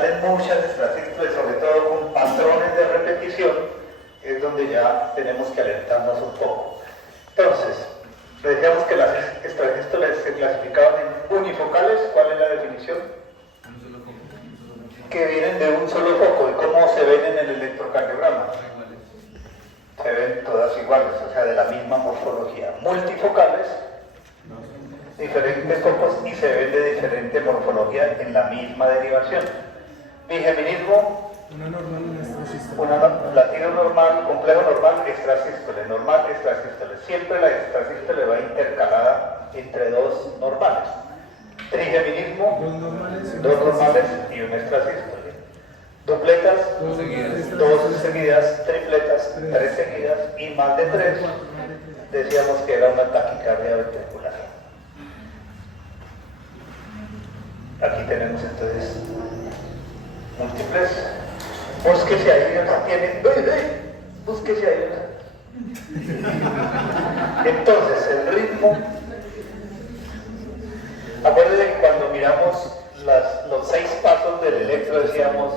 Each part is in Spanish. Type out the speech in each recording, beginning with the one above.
salen muchas extrasístoles, sobre todo con patrones de repetición, es donde ya tenemos que alertarnos un poco. Entonces, decíamos que las extrasístoles se clasificaban en unifocales. ¿Cuál es la definición? Que vienen de un solo foco. ¿Y cómo se ven en el electrocardiograma? Se ven todas iguales, o sea, de la misma morfología. Multifocales, diferentes focos y se ven de diferente morfología en la misma derivación. Bigeminismo, una normal, una extrasístole. latido normal, complejo normal, extrasístole, normal, extrasístole. Siempre la extrasístole va intercalada entre dos normales. Trigeminismo, dos normales y una extrasístole. Dupletas, dos seguidas, tripletas, tres seguidas y más de tres, decíamos que era una taquicardia ventricular. Aquí tenemos entonces múltiples. Búsquese ahí, tienen, búsquese ahí. Entonces, el ritmo, acuérdense que cuando miramos los 6 pasos del electro decíamos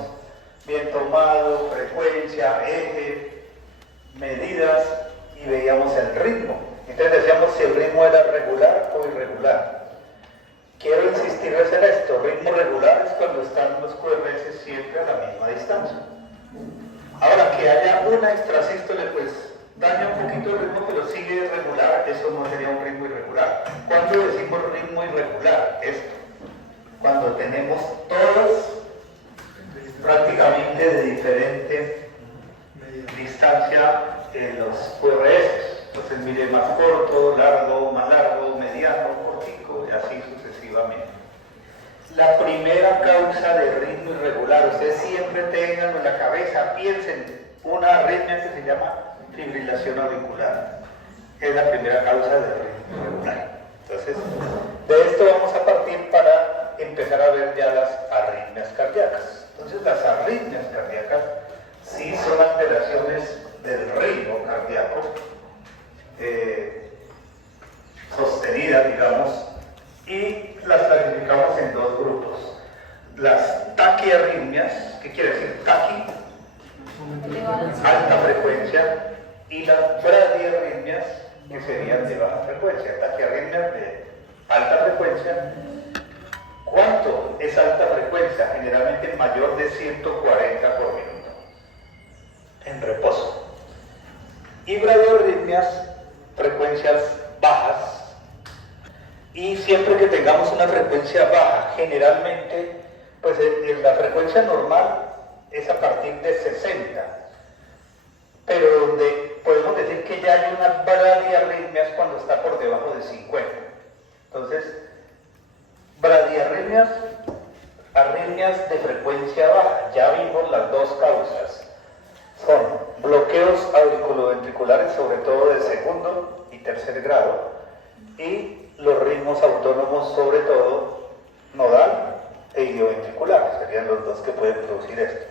bien tomado, frecuencia, eje, medidas y veíamos el ritmo. Entonces decíamos si el ritmo era regular o irregular. Quiero insistirles en esto, ritmo regular es cuando están los QRS siempre a la misma distancia. Ahora, que haya una extrasístole, pues daña un poquito el ritmo, pero sigue regular, eso no sería un ritmo irregular. ¿Cuándo decimos ritmo irregular? Esto, cuando tenemos todos prácticamente de diferente distancia en los QRS. Entonces mire, más corto, más largo, mediano, cortico y así sucesivamente. La primera causa de ritmo irregular, ustedes siempre tengan en la cabeza, piensen, una arritmia que se llama fibrilación auricular. Es la primera causa de ritmo irregular. Entonces, de esto vamos a partir para empezar a ver ya las arritmias cardíacas. Entonces, las arritmias cardíacas sí son alteraciones del ritmo cardíaco, sostenidas, digamos, y las clasificamos en dos grupos. Las taquiarritmias, ¿qué quiere decir taqui? Alta frecuencia, y las bradiarritmias, que serían de baja frecuencia. Taquiarritmias de alta frecuencia. ¿Cuánto es alta frecuencia? Generalmente mayor de 140 por minuto en reposo. Y bradiarritmias, frecuencias bajas. Y siempre que tengamos una frecuencia baja, generalmente, pues la frecuencia normal es a partir de 60. Pero donde podemos decir que ya hay una bradiarritmias cuando está por debajo de 50. Entonces, bradiarritmias, arritmias de frecuencia baja, ya vimos las dos causas. Son bloqueos auriculoventriculares, sobre todo de segundo y tercer grado, y los ritmos autónomos, sobre todo nodal e idioventricular, serían los dos que pueden producir esto.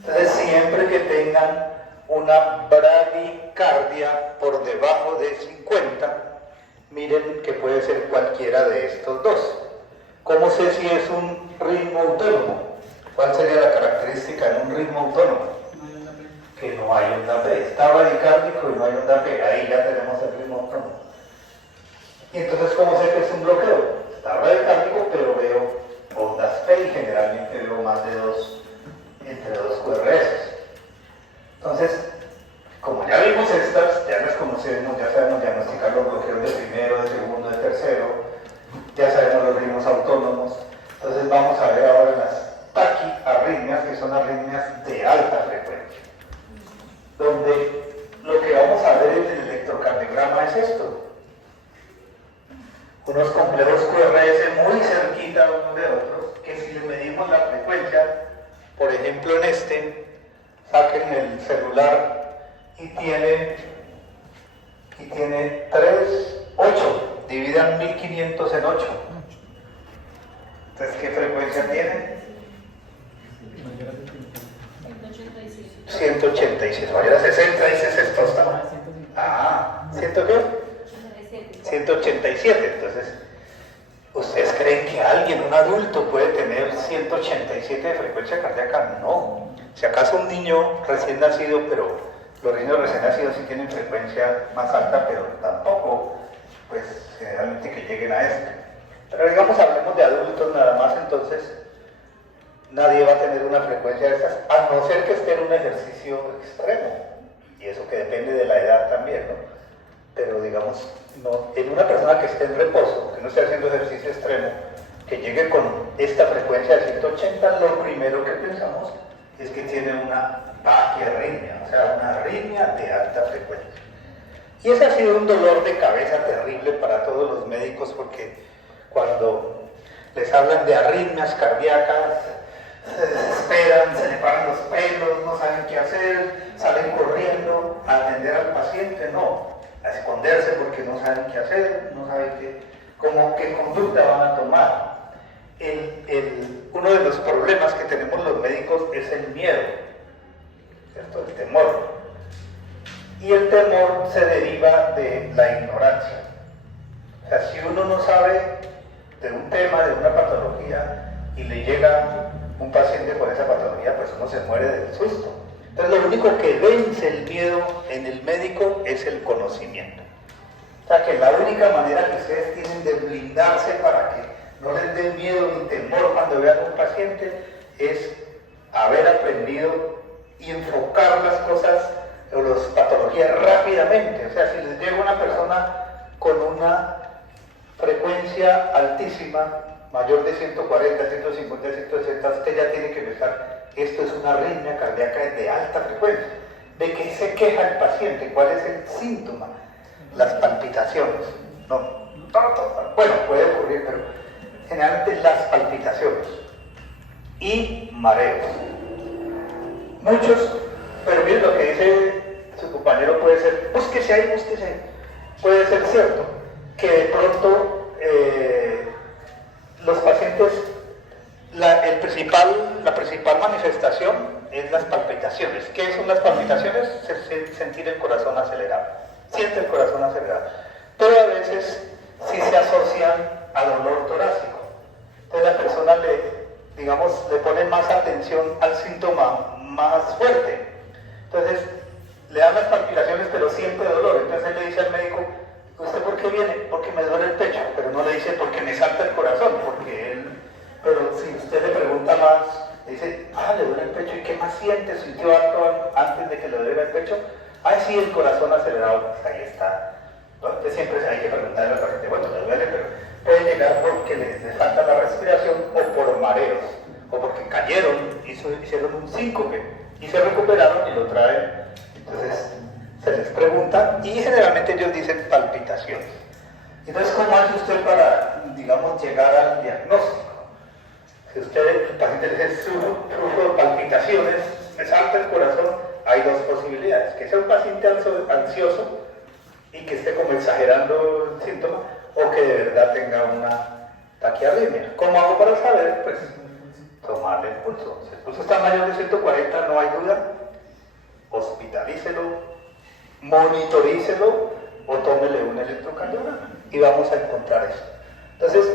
Entonces, siempre que tengan una bradicardia por debajo de 50, miren que puede ser cualquiera de estos dos. ¿Cómo sé si es un ritmo autónomo? ¿Cuál sería la característica en un ritmo autónomo? Que no hay onda P. Está bradicárdico y no hay onda P. Ahí ya tenemos el ritmo autónomo. Y entonces, ¿cómo sé que es un bloqueo? Está bradicárdico, pero veo ondas P y generalmente veo más de entre dos QRS. Entonces, como ya vimos estas, ya las conocemos, ya sabemos diagnosticar los bloqueos de primero, de segundo, de tercero, ya sabemos los ritmos autónomos. Entonces vamos a ver ahora las taquiarritmias, que son arritmias de alta frecuencia, donde lo que vamos a ver en el electrocardiograma es esto. Unos complejos QRS muy cerquita unos de otros, que si les medimos la frecuencia, por ejemplo en este, saquen el celular y tiene 8, dividan 1500 en 8. Entonces, ¿qué frecuencia tiene? 186. Mayor a 60, dice esto está. ¿100 qué? 187. Entonces, ¿ustedes creen que alguien, una adulto puede tener 187 de frecuencia cardíaca, no. Si acaso un niño recién nacido, pero los niños recién nacidos sí tienen frecuencia más alta, pero tampoco, pues generalmente que lleguen a esto. Pero digamos, hablemos de adultos nada más, entonces nadie va a tener una frecuencia de estas, a no ser que esté en un ejercicio extremo, y eso que depende de la edad también, ¿no? Pero digamos, no, en una persona que esté en reposo, que no esté haciendo ejercicio extremo, que llegue con esta frecuencia de 180, lo primero que pensamos es que tiene una taquiarritmia, o sea, una arritmia de alta frecuencia. Y ese ha sido un dolor de cabeza terrible para todos los médicos, porque cuando les hablan de arritmias cardíacas, se desesperan, se le paran los pelos, no saben qué hacer, salen corriendo a atender al paciente, no, a esconderse porque no saben qué hacer, no saben qué conducta van a tomar. Uno de los problemas que tenemos los médicos es el miedo, ¿cierto? El temor. Y el temor se deriva de la ignorancia. O sea, si uno no sabe de un tema, de una patología, y le llega un paciente con esa patología, pues uno se muere del susto. Entonces lo único que vence el miedo en el médico es el conocimiento. O sea que la única manera que ustedes tienen de blindarse para que no les dé miedo ni temor cuando vean a un paciente es haber aprendido y enfocar las cosas o las patologías rápidamente. O sea, si les llega una persona con una frecuencia altísima, mayor de 140, 150, 160, usted ya tiene que pensar, esto es una arritmia cardíaca de alta frecuencia. ¿De qué se queja el paciente? ¿Cuál es el síntoma? Las palpitaciones. No, bueno, puede ocurrir, pero generalmente las palpitaciones y mareos. Muchos, pero miren lo que dice su compañero, puede ser, búsquese ahí, búsquese ahí. Puede ser cierto que de pronto los pacientes, la principal manifestación es las palpitaciones. ¿Qué son las palpitaciones? Sentir el corazón acelerado. Siente el corazón acelerado. Pero a veces sí se asocian a dolor torácico. Entonces la persona le pone más atención al síntoma más fuerte. Entonces le dan las palpitaciones pero siente dolor. Entonces él le dice al médico, ¿usted por qué viene? Porque me duele el pecho, pero no le dice porque me salta el corazón, pero si usted le pregunta más, le dice, le duele el pecho, ¿y qué más siente? ¿Sintió algo antes de que le duele el pecho? Sí, el corazón acelerado, pues ahí está. Entonces siempre hay que preguntarle al paciente, bueno, le duele, pero puede llegar porque les falta la respiración o por mareos, o porque cayeron, hicieron un síncope y se recuperaron y lo traen. Entonces se les pregunta y generalmente ellos dicen palpitaciones. Entonces, ¿cómo hace usted para, digamos, llegar al diagnóstico? Si el paciente le dice sufro de palpitaciones, me salta el corazón, hay dos posibilidades: que sea un paciente ansioso y que esté como exagerando el síntoma, o que de verdad tenga una taquiarritmia. ¿Cómo hago para saber? Pues tomarle el pulso. Si el pulso está mayor de 140, no hay duda, hospitalícelo, monitorícelo o tómele un electrocardiograma y vamos a encontrar eso. Entonces,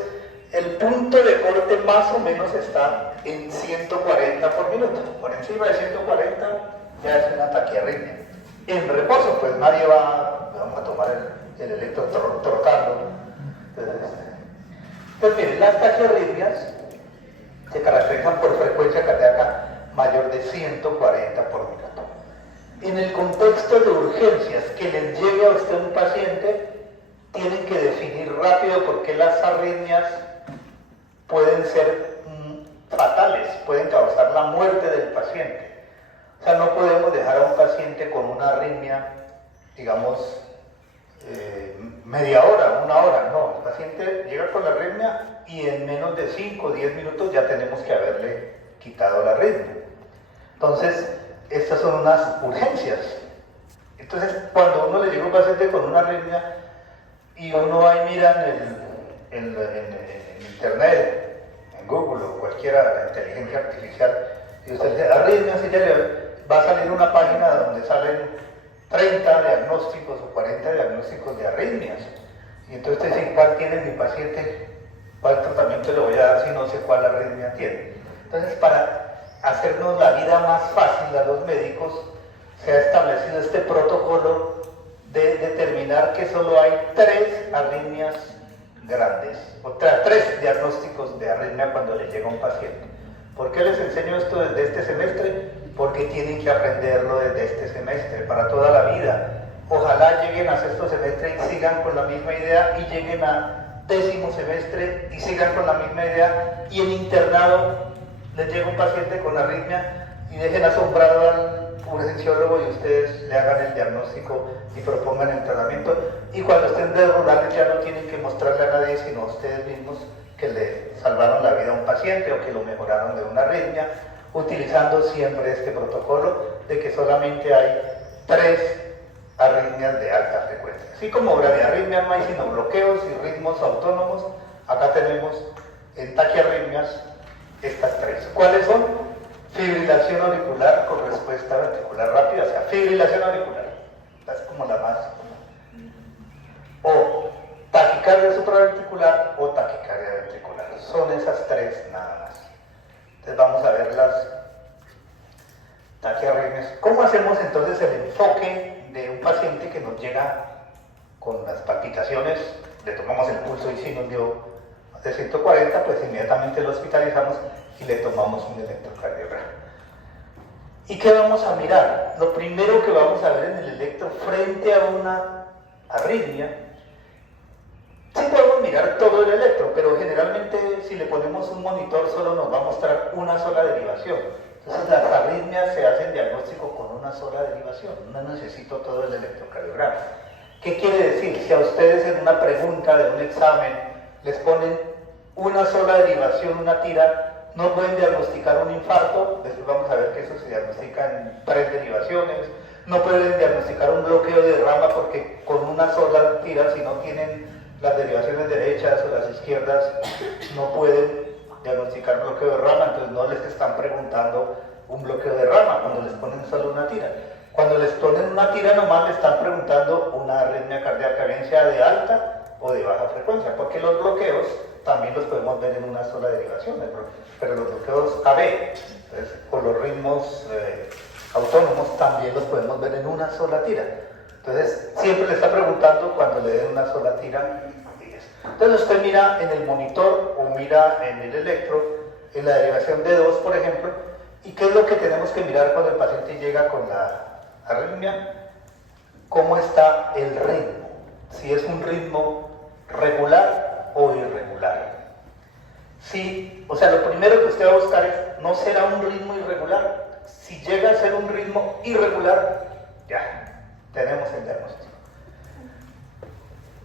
el punto de corte más o menos está en 140 por minuto. Por encima de 140 ya es una taquiarritmia. En reposo, pues nadie vamos a tomar el electrotrotarlo. Pues miren, las taquiarritmias se caracterizan por frecuencia cardíaca mayor de 140 por minuto. En el contexto de urgencias que les llegue a usted un paciente, tienen que definir rápido porque las arritmias pueden ser fatales, pueden causar la muerte del paciente. O sea, no podemos dejar a un paciente con una arritmia, digamos, media hora, una hora, no. El paciente llega con la arritmia y en menos de 5 o 10 minutos ya tenemos que haberle quitado la arritmia. Entonces, estas son unas urgencias. Entonces, cuando uno le llega a un paciente con una arritmia y uno ahí mira en internet, en Google o cualquiera, la inteligencia artificial, y usted dice arritmias, y ya le va a salir una página donde salen 30 diagnósticos o 40 diagnósticos de arritmias. Y entonces usted dice, ¿cuál tiene mi paciente? ¿Cuál tratamiento le voy a dar si no sé cuál arritmia tiene? Entonces, para hacernos la vida más fácil a los médicos, se ha establecido este protocolo de determinar que solo hay 3 arritmias grandes, o sea, 3 diagnósticos de arritmia cuando le llega a un paciente. ¿Por qué les enseño esto desde este semestre? Porque tienen que aprenderlo desde este semestre, para toda la vida. Ojalá lleguen a sexto semestre y sigan con la misma idea, y lleguen a 10º semestre y sigan con la misma idea, y en internado les llega un paciente con arritmia y dejen asombrado al urgenciólogo y ustedes le hagan el diagnóstico y propongan el tratamiento, y cuando estén de rurales ya no tienen que mostrarle a nadie sino a ustedes mismos que le salvaron la vida a un paciente o que lo mejoraron de una arritmia, utilizando siempre este protocolo de que solamente hay 3 arritmias de alta frecuencia. Así como bradiarritmias no hay sino bloqueos y ritmos autónomos, acá tenemos en taquiarritmias estas 3. ¿Cuáles son? Fibrilación auricular con respuesta ventricular rápida, o sea, fibrilación auricular, esta es como la más común. O taquicardia supraventricular o taquicardia ventricular, son esas 3 nada más. Entonces vamos a ver las taquiarritmias. ¿Cómo hacemos entonces el enfoque de un paciente que nos llega con las palpitaciones? Le tomamos el pulso y si nos dio más de 140, pues inmediatamente lo hospitalizamos y le tomamos un electrocardiograma. ¿Y qué vamos a mirar? Lo primero que vamos a ver en el electro frente a una arritmia, sí podemos mirar todo el electro, pero generalmente si le ponemos un monitor solo nos va a mostrar una sola derivación. Entonces las arritmias se hacen diagnóstico con una sola derivación, no necesito todo el electrocardiograma. ¿Qué quiere decir? Si a ustedes en una pregunta de un examen les ponen una sola derivación, una tira, no pueden diagnosticar un infarto, después vamos a ver que eso se diagnostica en 3 derivaciones, no pueden diagnosticar un bloqueo de rama porque con una sola tira, si no tienen las derivaciones derechas o las izquierdas, no pueden diagnosticar bloqueo de rama, entonces no les están preguntando un bloqueo de rama cuando les ponen solo una tira. Cuando les ponen una tira nomás le están preguntando una arritmia cardíaca, bien sea de alta o de baja frecuencia, porque los bloqueos también los podemos ver en una sola derivación, pero los bloqueos AB, entonces, por los ritmos autónomos también los podemos ver en una sola tira. Entonces siempre le está preguntando cuando le den una sola tira. Entonces usted mira en el monitor o mira en el electro, en la derivación de 2 por ejemplo, y qué es lo que tenemos que mirar cuando el paciente llega con la arritmia, cómo está el ritmo, si es un ritmo regular o irregular. Sí, o sea, lo primero que usted va a buscar es, no será un ritmo irregular. Si llega a ser un ritmo irregular, ya, tenemos el diagnóstico.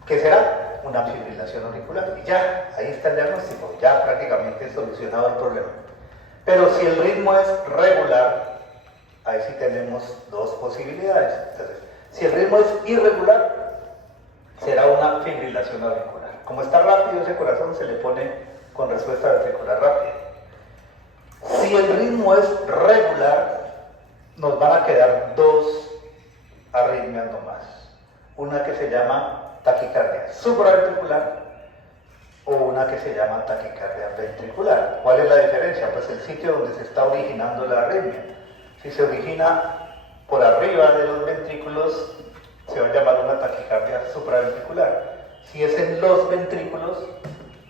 ¿Qué será? Una fibrilación auricular. Y ya, ahí está el diagnóstico, ya prácticamente solucionado el problema. Pero si el ritmo es regular, ahí sí tenemos 2 posibilidades. Entonces, si el ritmo es irregular, será una fibrilación auricular. Como está rápido ese corazón, se le pone con respuesta ventricular rápida. Si el ritmo es regular, nos van a quedar 2 arritmias nomás. Una que se llama taquicardia supraventricular o una que se llama taquicardia ventricular. ¿Cuál es la diferencia? Pues el sitio donde se está originando la arritmia. Si se origina por arriba de los ventrículos, se va a llamar una taquicardia supraventricular. Si es en los ventrículos,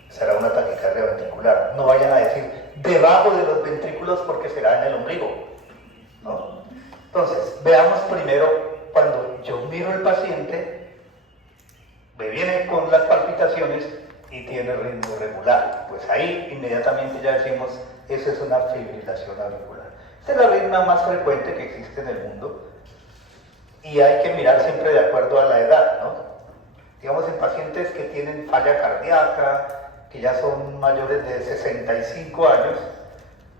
será una taquicardia ventricular. No vayan a decir debajo de los ventrículos porque será en el ombligo, ¿no? Entonces, veamos primero, cuando yo miro al paciente, me viene con las palpitaciones y tiene ritmo irregular. Pues ahí inmediatamente ya decimos, esa es una fibrilación auricular. Esta es la arritmia más frecuente que existe en el mundo y hay que mirar siempre de acuerdo a la edad, ¿no? Digamos, en pacientes que tienen falla cardíaca, que ya son mayores de 65 años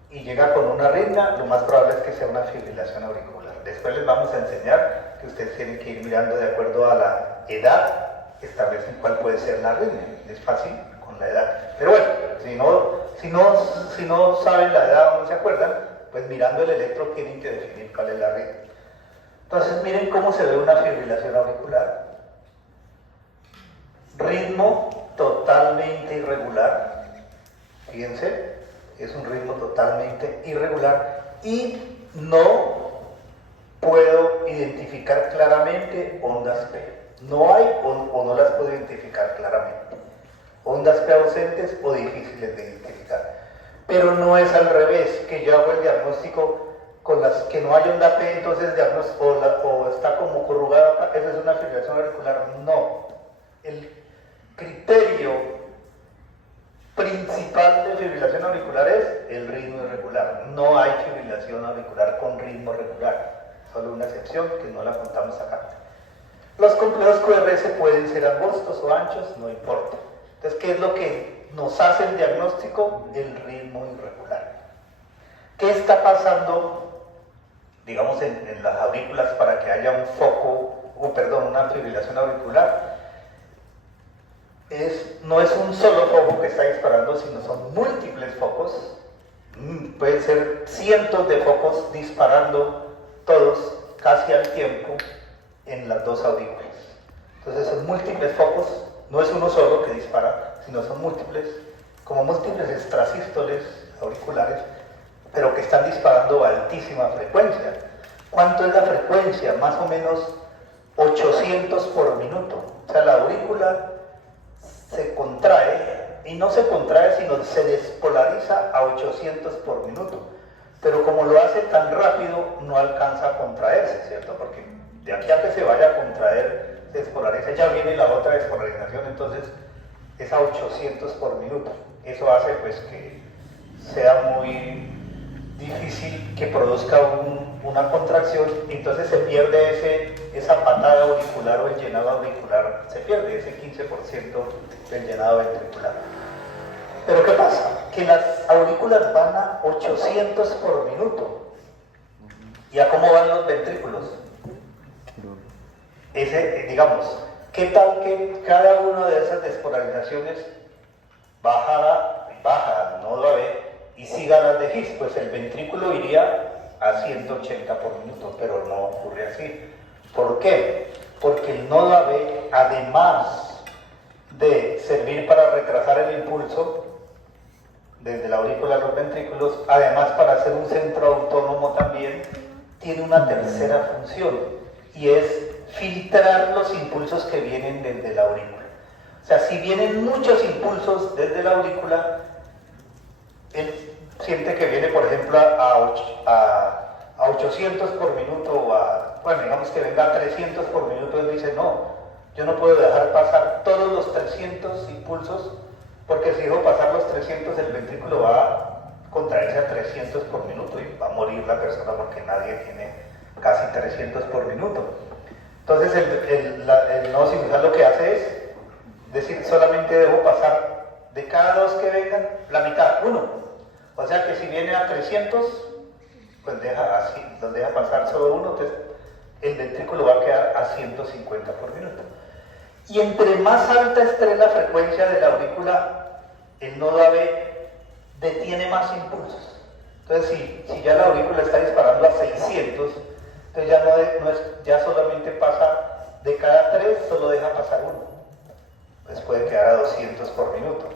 y llega con una arritmia, lo más probable es que sea una fibrilación auricular. Después les vamos a enseñar que ustedes tienen que ir mirando de acuerdo a la edad, establecen cuál puede ser la arritmia. Es fácil con la edad. Pero bueno, si no saben la edad o no se acuerdan, pues mirando el electro tienen que definir cuál es la arritmia. Entonces miren cómo se ve una fibrilación auricular. Ritmo totalmente irregular. Fíjense, es un ritmo totalmente irregular y no puedo identificar claramente ondas P. No hay o no las puedo identificar claramente. Ondas P ausentes o difíciles de identificar. Pero no es al revés, que yo hago el diagnóstico con las que no hay onda P, entonces o está como corrugada, esa es una fibrilación auricular. No. El criterio principal de fibrilación auricular es el ritmo irregular. No hay fibrilación auricular con ritmo regular, solo una excepción que no la contamos acá. Los complejos QRS pueden ser angostos o anchos, no importa. Entonces, ¿qué es lo que nos hace el diagnóstico? El ritmo irregular. ¿Qué está pasando, digamos, en las aurículas para que haya un foco, una fibrilación auricular? No es un solo foco que está disparando, sino son múltiples focos. Pueden ser cientos de focos disparando todos casi al tiempo en las dos aurículas. Entonces son múltiples focos, no es uno solo que dispara, sino son múltiples, como múltiples extrasístoles auriculares, pero que están disparando a altísima frecuencia. ¿Cuánto es la frecuencia? Más o menos 800 por minuto. O sea, la aurícula se contrae, y no se contrae, sino se despolariza a 800 por minuto. Pero como lo hace tan rápido, no alcanza a contraerse, ¿cierto? Porque de aquí a que se vaya a contraer, se despolariza, ya viene la otra despolarización, entonces es a 800 por minuto. Eso hace pues que sea muy difícil que produzca una contracción, y entonces se pierde esa patada auricular o el llenado auricular, se pierde ese 15% del llenado ventricular. Pero ¿qué pasa? Que las aurículas van a 800 por minuto. ¿Y a cómo van los ventrículos? Digamos, ¿qué tal que cada una de esas despolarizaciones baja al nodo AB y siga las de Higgs? Pues el ventrículo iría a 180 por minuto, pero no ocurre así. ¿Por qué? Porque el nodo AB, además de servir para retrasar el impulso desde la aurícula a los ventrículos, además para ser un centro autónomo también, tiene una tercera función, y es filtrar los impulsos que vienen desde la aurícula. O sea, si vienen muchos impulsos desde la aurícula, él siente que viene, por ejemplo, a 800 por minuto, digamos que venga a 300 por minuto, él dice, no, yo no puedo dejar pasar todos los 300 impulsos, porque si dejo pasar los 300, el ventrículo va a contraerse a 300 por minuto y va a morir la persona, porque nadie tiene casi 300 por minuto. Entonces el nodo sinusal lo que hace es decir, solamente debo pasar de cada dos que vengan, la mitad, uno. O sea que si viene a 300, pues los deja pasar solo uno, entonces el ventrículo va a quedar a 150 por minuto. Y entre más alta esté la frecuencia de la aurícula, el nodo AB detiene más impulsos. Entonces si ya la aurícula está disparando a 600, entonces ya solamente pasa de cada 3, solo deja pasar uno. Pues puede quedar a 200 por minuto.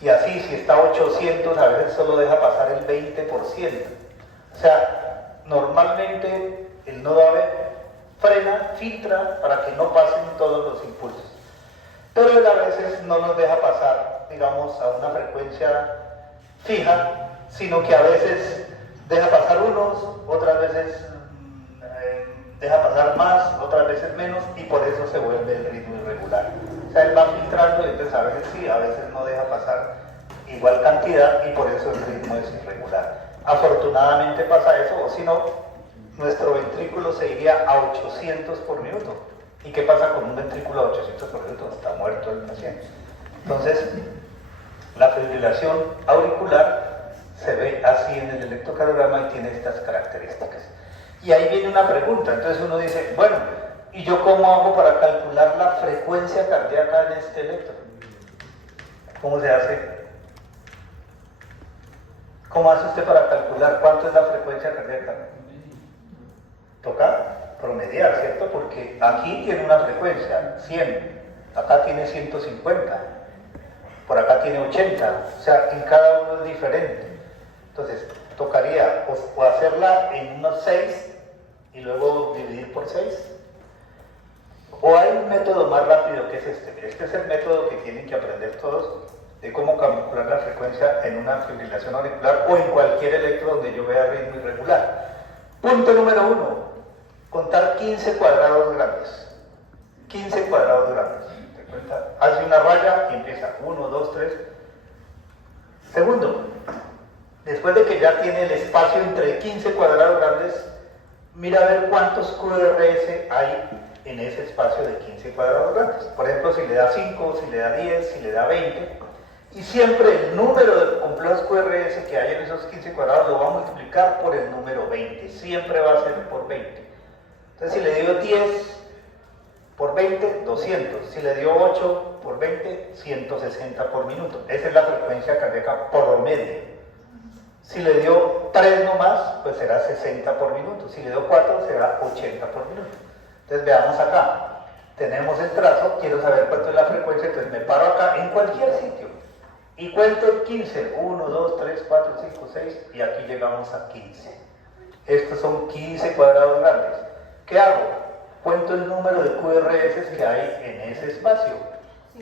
Y así, si está a 800, a veces solo deja pasar el 20%. O sea, normalmente el nodo AB filtra para que no pasen todos los impulsos. Pero él a veces no nos deja pasar, digamos, a una frecuencia fija, sino que a veces deja pasar unos, otras veces deja pasar más, otras veces menos, y por eso se vuelve el ritmo irregular. O sea, él va filtrando, y entonces a veces sí, a veces no deja pasar igual cantidad, y por eso el ritmo es irregular. Afortunadamente pasa eso, o si no, nuestro ventrículo se iría a 800 por minuto. ¿Y qué pasa con un ventrículo a 800 por minuto? Está muerto el paciente. Entonces, la fibrilación auricular se ve así en el electrocardiograma y tiene estas características. Y ahí viene una pregunta, entonces uno dice, bueno, ¿y yo cómo hago para calcular la frecuencia cardíaca en este electro? ¿Cómo se hace? ¿Cómo hace usted para calcular cuánto es la frecuencia cardíaca? Toca promediar, ¿cierto? Porque aquí tiene una frecuencia, 100, acá tiene 150. por acá tiene 80, o sea, en cada uno es diferente. Entonces, tocaría o hacerla en unos 6 y luego dividir por 6. O hay un método más rápido que es este. Este es el método que tienen que aprender todos de cómo calcular la frecuencia en una fibrilación auricular o en cualquier electro donde yo vea ritmo irregular. Punto número 1, contar 15 cuadrados grandes. 15 cuadrados grandes. ¿Te cuenta? Hace una raya y empieza 1, 2, 3. Segundo, después de que ya tiene el espacio entre 15 cuadrados grandes, mira a ver cuántos QRS hay en ese espacio de 15 cuadrados grandes. Por ejemplo, si le da 5, si le da 10, si le da 20, y siempre el número de complejos QRS que hay en esos 15 cuadrados lo va a multiplicar por el número 20, siempre va a ser por 20. Entonces, si le dio 10 por 20, 200, si le dio 8 por 20, 160 por minuto. Esa es la frecuencia cardíaca promedio. Si le dio 3 nomás, pues será 60 por minuto. Si le dio 4, será 80 por minuto. Entonces veamos acá. Tenemos el trazo, quiero saber cuánto es la frecuencia, entonces me paro acá en cualquier sitio. Y cuento 15. 1, 2, 3, 4, 5, 6 y aquí llegamos a 15. Estos son 15 cuadrados grandes. ¿Qué hago? Cuento el número de QRS que hay en ese espacio.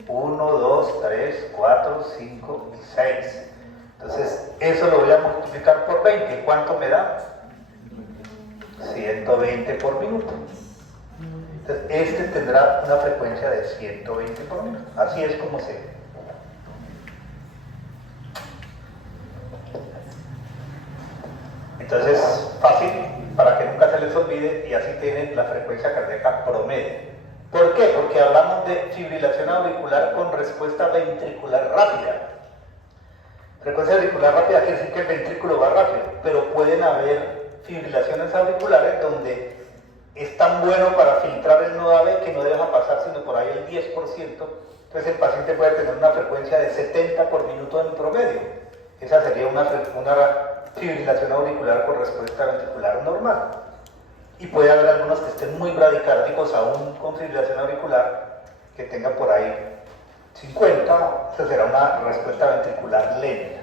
1, 2, 3, 4, 5 y 6. Entonces, eso lo voy a multiplicar por 20. ¿Cuánto me da? 120 por minuto. Entonces, este tendrá una frecuencia de 120 por minuto. Así es como se ve. Entonces, fácil, para que nunca se les olvide, y así tienen la frecuencia cardíaca promedio. ¿Por qué? Porque hablamos de fibrilación auricular con respuesta ventricular rápida. Frecuencia auricular rápida quiere decir que el ventrículo va rápido, pero pueden haber fibrilaciones auriculares donde es tan bueno para filtrar el nodo AB que no deja pasar sino por ahí el 10%. Entonces el paciente puede tener una frecuencia de 70 por minuto en promedio. Esa sería una fibrilación auricular con respuesta ventricular normal. Y puede haber algunos que estén muy bradicárdicos aún con fibrilación auricular, que tengan por ahí 50, esa será una respuesta ventricular lenta.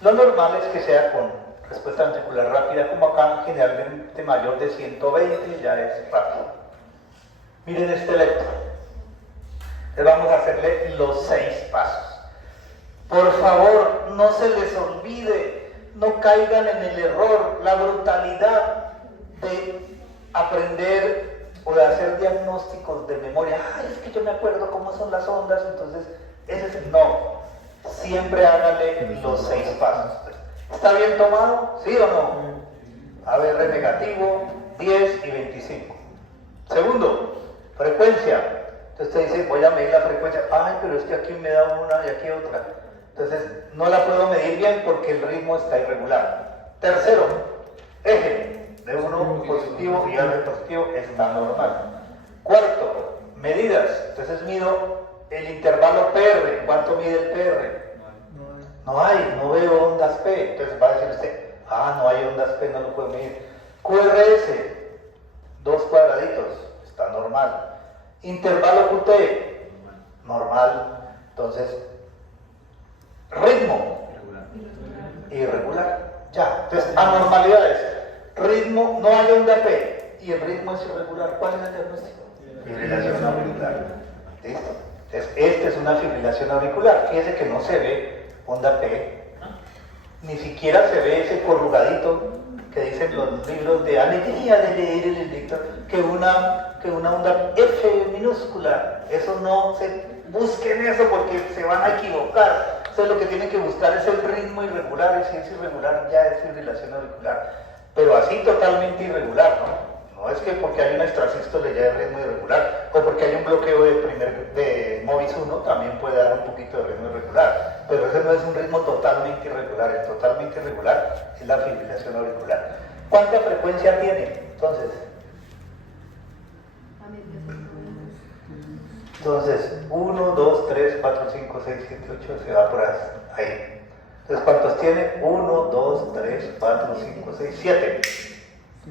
Lo normal es que sea con respuesta ventricular rápida, como acá, generalmente mayor de 120, ya es rápido. Miren este electro. Entonces vamos a hacerle los 6 pasos. Por favor, no se les olvide, no caigan en el error, la brutalidad de aprender o de hacer diagnósticos de memoria. Ay, es que yo me acuerdo cómo son las ondas, entonces ese es el no. Siempre háganle los 6 pasos. ¿Está bien tomado? ¿Sí o no? ABR negativo, 10 y 25. Segundo, frecuencia. Entonces usted dice, voy a medir la frecuencia. Ay, pero es que aquí me da una y aquí otra. Entonces no la puedo medir bien porque el ritmo está irregular. Tercero, eje. De 1 positivo y R positivo está normal. Cuarto, medidas. Entonces mido el intervalo PR. ¿Cuánto mide el PR? No hay, no veo ondas P. Entonces va a decir usted, no hay ondas P, no lo puedo medir. QRS, 2 cuadraditos, está normal. Intervalo QT, normal. Entonces, ritmo, irregular. Ya, entonces anormalidades. Ritmo, no hay onda P y el ritmo es irregular. ¿Cuál es el diagnóstico? Fibrilación auricular. ¿Listo? Entonces, esta es una fibrilación auricular. Fíjese que no se ve onda P, ni siquiera se ve ese corrugadito que dicen los libros de alegría de leer el lector, que una onda F minúscula. Eso no se busquen eso porque se van a equivocar. Entonces lo que tienen que buscar es el ritmo irregular, y si es irregular ya es fibrilación auricular. Pero así totalmente irregular, ¿no? No es que porque hay una extrasístole ya es ritmo irregular, o porque hay un bloqueo de MOVIS 1 también puede dar un poquito de ritmo irregular, pero ese no es un ritmo totalmente irregular. El totalmente irregular es la fibrilación auricular. ¿Cuánta frecuencia tiene? Entonces 1, 2, 3, 4, 5, 6, 7, 8, se va por ahí. Entonces, ¿cuántos tiene? 1, 2, 3, 4, 5, 6, 7.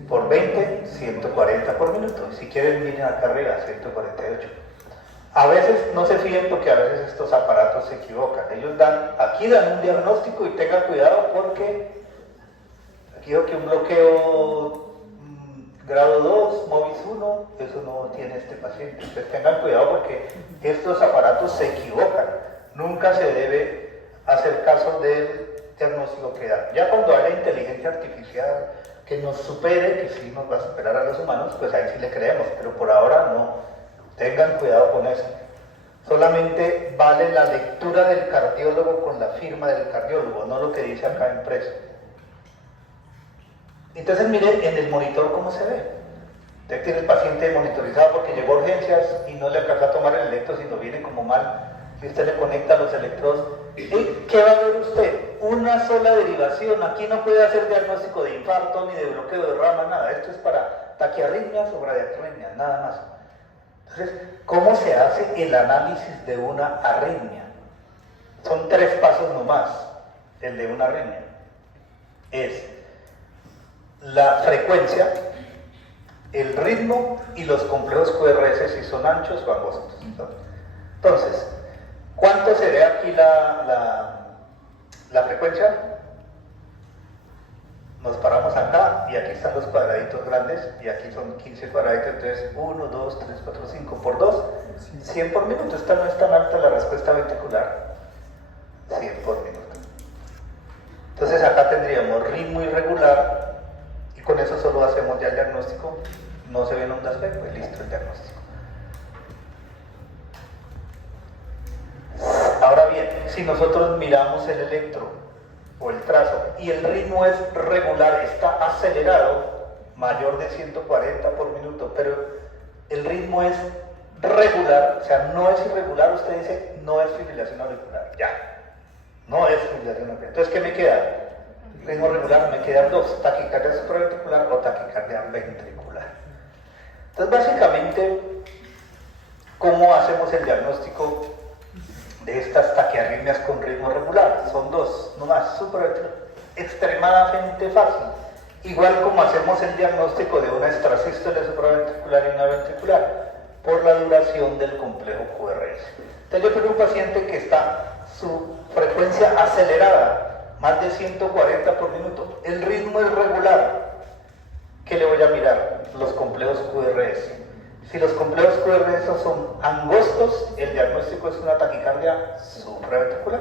Por 20, 140 por minuto. Si quieren, miren acá arriba, 148. A veces no se fíen porque a veces estos aparatos se equivocan. Ellos aquí dan un diagnóstico y tengan cuidado porque aquí veo que un bloqueo grado 2, MOVIS 1, eso no tiene este paciente. Entonces tengan cuidado porque estos aparatos se equivocan. Nunca se debe hacer caso del diagnóstico que dan. Ya cuando haya inteligencia artificial que nos supere, que sí nos va a superar a los humanos, pues ahí sí le creemos, pero por ahora no. Tengan cuidado con eso. Solamente vale la lectura del cardiólogo con la firma del cardiólogo, no lo que dice acá impreso. Entonces miren en el monitor cómo se ve. Usted tiene el paciente monitorizado porque llegó a urgencias y no le alcanza a tomar el electro, sino viene como mal. Si usted le conecta los electrodos, ¿qué va a ver usted? Una sola derivación. Aquí no puede hacer diagnóstico de infarto ni de bloqueo de rama, nada. Esto es para taquiarritmias o bradiarritmias, nada más. Entonces, ¿cómo se hace el análisis de una arritmia? Son 3 pasos nomás, el de una arritmia. Es la frecuencia, el ritmo y los complejos QRS si son anchos o angostos. Entonces, ¿cuánto sería aquí la frecuencia? Nos paramos acá y aquí están los cuadraditos grandes y aquí son 15 cuadraditos, entonces 1, 2, 3, 4, 5 por 2, 100 por minuto. Esta no es tan alta la respuesta ventricular, 100 por minuto. Entonces acá tendríamos ritmo irregular y con eso solo hacemos ya el diagnóstico. No se ven ondas B, pues listo el diagnóstico. Ahora bien, si nosotros miramos el electro o el trazo y el ritmo es regular, está acelerado, mayor de 140 por minuto, pero el ritmo es regular, o sea, no es irregular, usted dice, no es fibrilación auricular, ya, no es fibrilación auricular. Entonces, ¿qué me queda? Ritmo regular, me quedan 2, taquicardia supraventricular o taquicardia ventricular. Entonces, básicamente, ¿cómo hacemos el diagnóstico de estas taquiarritmias con ritmo regular? Son 2, nomás, extremadamente fácil. Igual como hacemos el diagnóstico de una extrasístole supraventricular y una ventricular, por la duración del complejo QRS. Entonces yo tengo un paciente que está su frecuencia acelerada, más de 140 por minuto, el ritmo es regular. ¿Qué le voy a mirar? Los complejos QRS. Si los complejos QRS son angostos, el diagnóstico es una taquicardia supraventricular.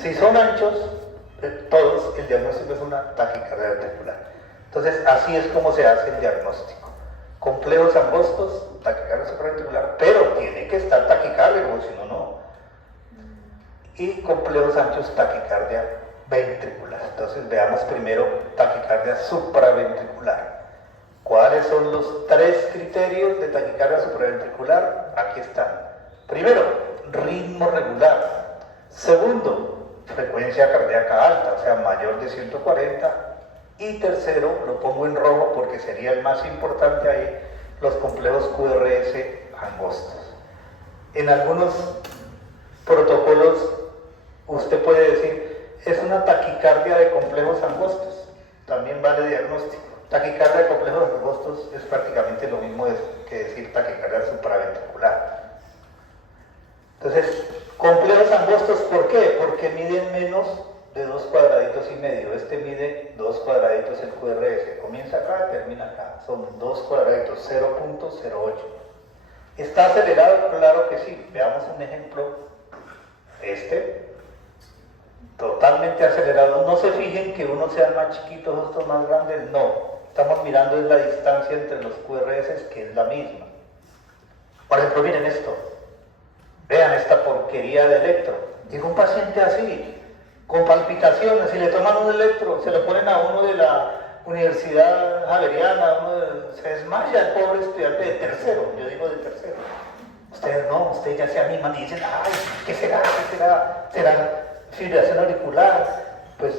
Si son anchos, todos, el diagnóstico es una taquicardia ventricular. Entonces, así es como se hace el diagnóstico. Complejos angostos, taquicardia supraventricular, pero tiene que estar taquicárdico, si no, no. Y complejos anchos, taquicardia ventricular. Entonces, veamos primero taquicardia supraventricular. ¿Cuáles son los 3 criterios de taquicardia supraventricular? Aquí están. Primero, ritmo regular. Segundo, frecuencia cardíaca alta, o sea, mayor de 140. Y tercero, lo pongo en rojo porque sería el más importante ahí, los complejos QRS angostos. En algunos protocolos, usted puede decir, es una taquicardia de complejos angostos. También vale diagnóstico. Taquicardia de complejos angostos es prácticamente lo mismo que decir taquicardia supraventricular. Entonces, complejos angostos, ¿por qué? Porque miden menos de 2 cuadraditos y medio. Este mide 2 cuadraditos el QRS. Comienza acá, termina acá. Son 2 cuadraditos, 0.08. ¿Está acelerado? Claro que sí. Veamos un ejemplo. Totalmente acelerado. No se fijen que unos sean más chiquitos, otros más grandes. No. Estamos mirando la distancia entre los QRS, que es la misma. Por ejemplo, miren esto. Vean esta porquería de electro. Llega un paciente así, con palpitaciones, y le toman un electro, se lo ponen a uno de la Universidad Javeriana, se desmaya el pobre estudiante de tercero, yo digo de tercero. Ustedes no, ustedes ya se animan y dicen, ay, ¿qué será? ¿Qué será? ¿Será fibrilación auricular? Pues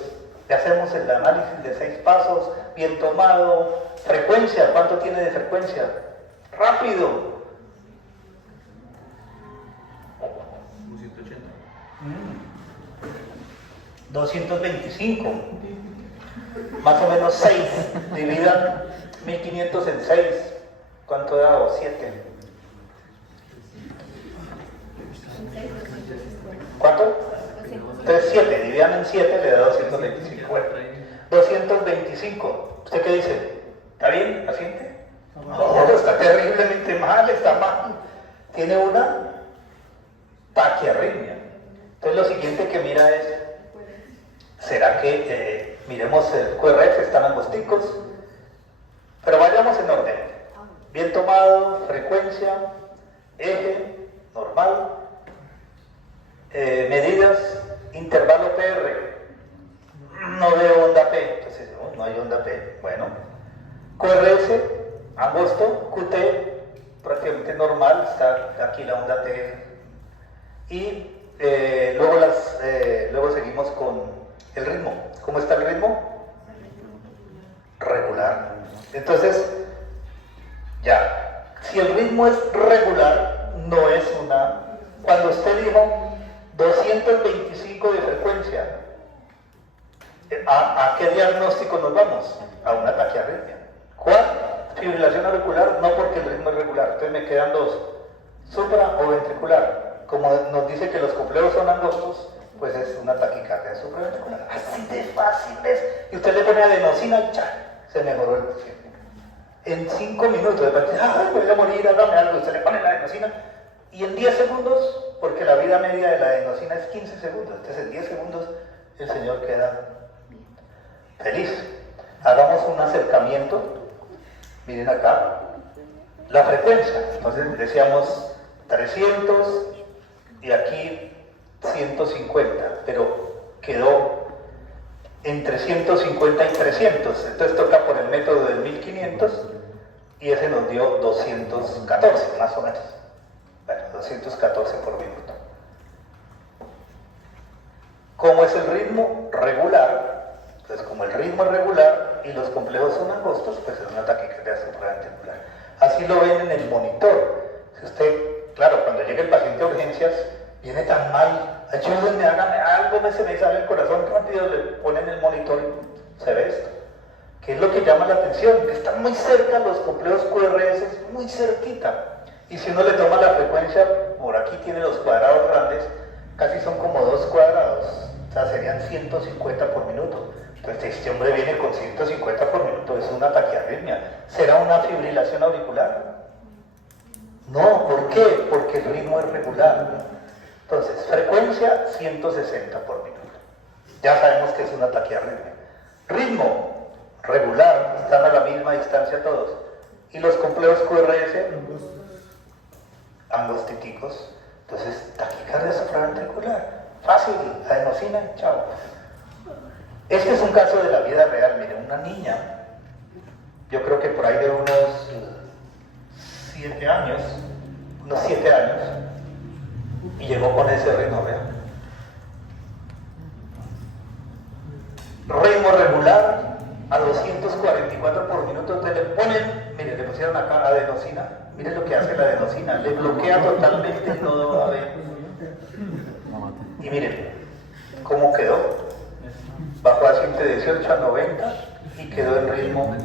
le hacemos el análisis de 6 pasos, bien tomado, frecuencia, ¿cuánto tiene de frecuencia? Rápido. 225, más o menos 6, dividan 1500 en 6, ¿cuánto da? O 7. ¿Cuánto? Entonces 7, dividan en 7, le da 225. Bueno, 225. ¿Usted qué dice? ¿Está bien? ¿La siente? No, está terriblemente mal, está mal. Tiene una taquiarritmia. Entonces lo siguiente que mira es, ¿será que miremos el QRS, están angosticos? Pero vayamos en orden. Bien tomado, frecuencia, eje, normal, medidas, intervalo PR. No veo onda P, entonces no hay onda P. Bueno, QRS, angosto, QT, prácticamente normal, está aquí la onda T. Y luego seguimos con el ritmo. ¿Cómo está el ritmo? Regular. Entonces, ya, si el ritmo es regular, no es una... Cuando usted dijo 225 de frecuencia, ¿a qué diagnóstico nos vamos? A una taquiarritmia. ¿Cuál? Fibrilación auricular, no porque el ritmo es regular. Entonces me quedan dos, supra o ventricular. Como nos dice que los complejos son angostos, pues es una taquicardia supraventricular. Así de fácil es. Y usted le pone adenosina y ¡cha! Se mejoró el paciente. En 5 minutos, de repente, ¡ay, voy a morir, hágame algo! Usted le pone la adenosina y en 10 segundos, porque la vida media de la adenosina es 15 segundos, entonces en 10 segundos el señor queda feliz. Hagamos un acercamiento. Miren acá, la frecuencia. Entonces decíamos 300 y aquí 150, pero quedó entre 150 y 300. Entonces toca por el método del 1500 y ese nos dio 214, más o menos. Bueno, 214 por minuto. ¿Cómo es el ritmo? Regular. Entonces, como el ritmo es regular y los complejos son angostos, pues es una taquicardia supraventricular. Así lo ven en el monitor. Si usted, claro, cuando llega el paciente a urgencias, viene tan mal, ayúdenme, hágame algo, se me sale el corazón rápido, le ponen el monitor y se ve esto. ¿Qué es lo que llama la atención? Que están muy cerca los complejos QRS, muy cerquita. Y si uno le toma la frecuencia, por aquí tiene los cuadrados grandes, casi son como 2 cuadrados, o sea, serían 150 por minuto. Entonces este hombre viene con 150 por minuto, es una taquiarritmia. ¿Será una fibrilación auricular? No, ¿por qué? Porque el ritmo es regular. Entonces, frecuencia 160 por minuto. Ya sabemos que es una taquiarritmia. Ritmo regular, están a la misma distancia todos. Y los complejos QRS, angostiticos. Entonces, taquicardia supraventricular. Fácil, adenosina, chao. Este es un caso de la vida real. Mire, una niña, yo creo que por ahí de unos 7 años, y llegó con ese ritmo, ¿vean? Ritmo regular a 244 por minuto. Te le ponen, mire, le pusieron acá adenosina. Miren lo que hace la adenosina, le bloquea totalmente todo. A ver. Y miren cómo quedó. Bajó a 118 a 90 y quedó en ritmo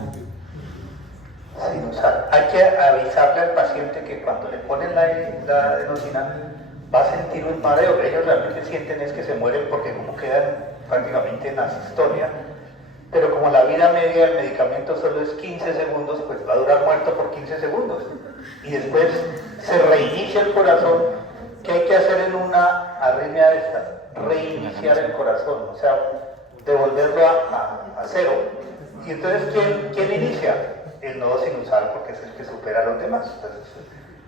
sinusal. Hay que avisarle al paciente que cuando le ponen la adenosina va a sentir un mareo. Ellos realmente sienten es que se mueren porque como quedan prácticamente en asistolia. Pero como la vida media del medicamento solo es 15 segundos, pues va a durar muerto por 15 segundos. Y después se reinicia el corazón. ¿Qué hay que hacer en una arritmia de estas? Reiniciar el corazón, o sea, devolverlo a cero. Y entonces, ¿quién inicia? El nodo sinusal, porque es el que supera a los demás. Entonces,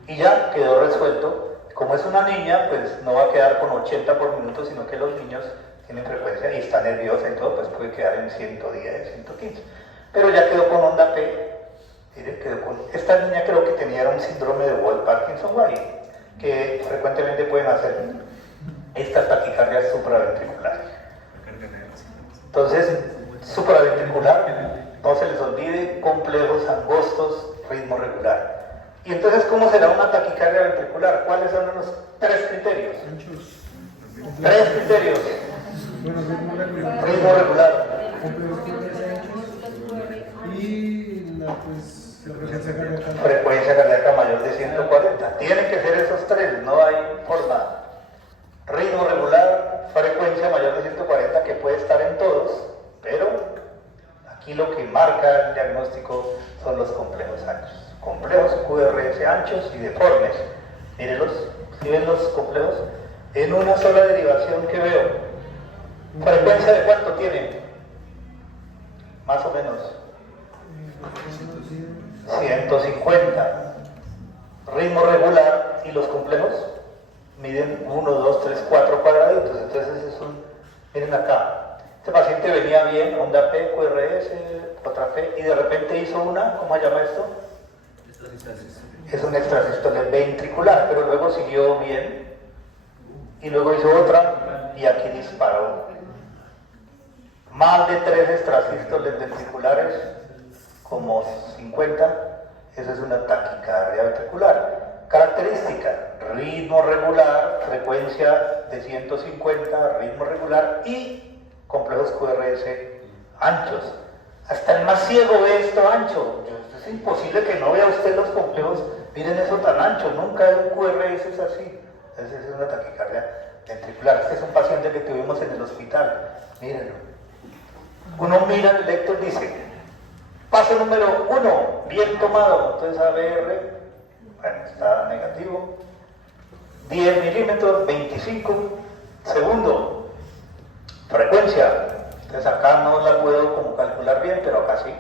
y ya quedó resuelto. Como es una niña, pues no va a quedar con 80 por minuto, sino que los niños tienen frecuencia y está nerviosa y todo, pues puede quedar en 110, 115. Pero ya quedó con onda P. Mire, quedó con... Esta niña creo que tenía un síndrome de Wall-Parkinson-White, que frecuentemente pueden hacer estas taquicardias supraventriculares. Entonces, supraventricular, no se les olvide, complejos, angostos, ritmo regular. Y entonces, ¿cómo será una taquicardia ventricular? ¿Cuáles son los 3 criterios? 3 criterios. Ritmo regular. Y la frecuencia cardíaca. Frecuencia cardíaca mayor de 140. Tienen que ser esos 3, no hay forma. Ritmo regular. marca el diagnóstico son los complejos anchos. Complejos QRS anchos y deformes. Mírenlos, si ven los complejos, en una sola derivación que veo. ¿Frecuencia de cuánto tiene? Más o menos 150. Ritmo regular, y los complejos miden 1, 2, 3, 4 cuadraditos. Entonces es miren acá, este paciente venía bien, onda P, QRS, otra P, y de repente hizo una, ¿cómo se llama esto? Es un extrasístole ventricular, pero luego siguió bien, y luego hizo otra, y aquí disparó. Más de 3 extrasístoles ventriculares, como 50, eso es una taquicardia ventricular. Característica, ritmo regular, frecuencia de 150, ritmo regular y complejos QRS anchos. Hasta el más ciego ve esto ancho. Es imposible que no vea usted los complejos, miren eso tan ancho, nunca un QRS es así. Esa es una taquicardia ventricular. Este es un paciente que tuvimos en el hospital, mírenlo. Uno mira el lector, dice, paso número 1, bien tomado, entonces ABR, bueno, está negativo, 10 milímetros, 25, segundo, frecuencia, entonces acá no la puedo como calcular bien, pero acá sí,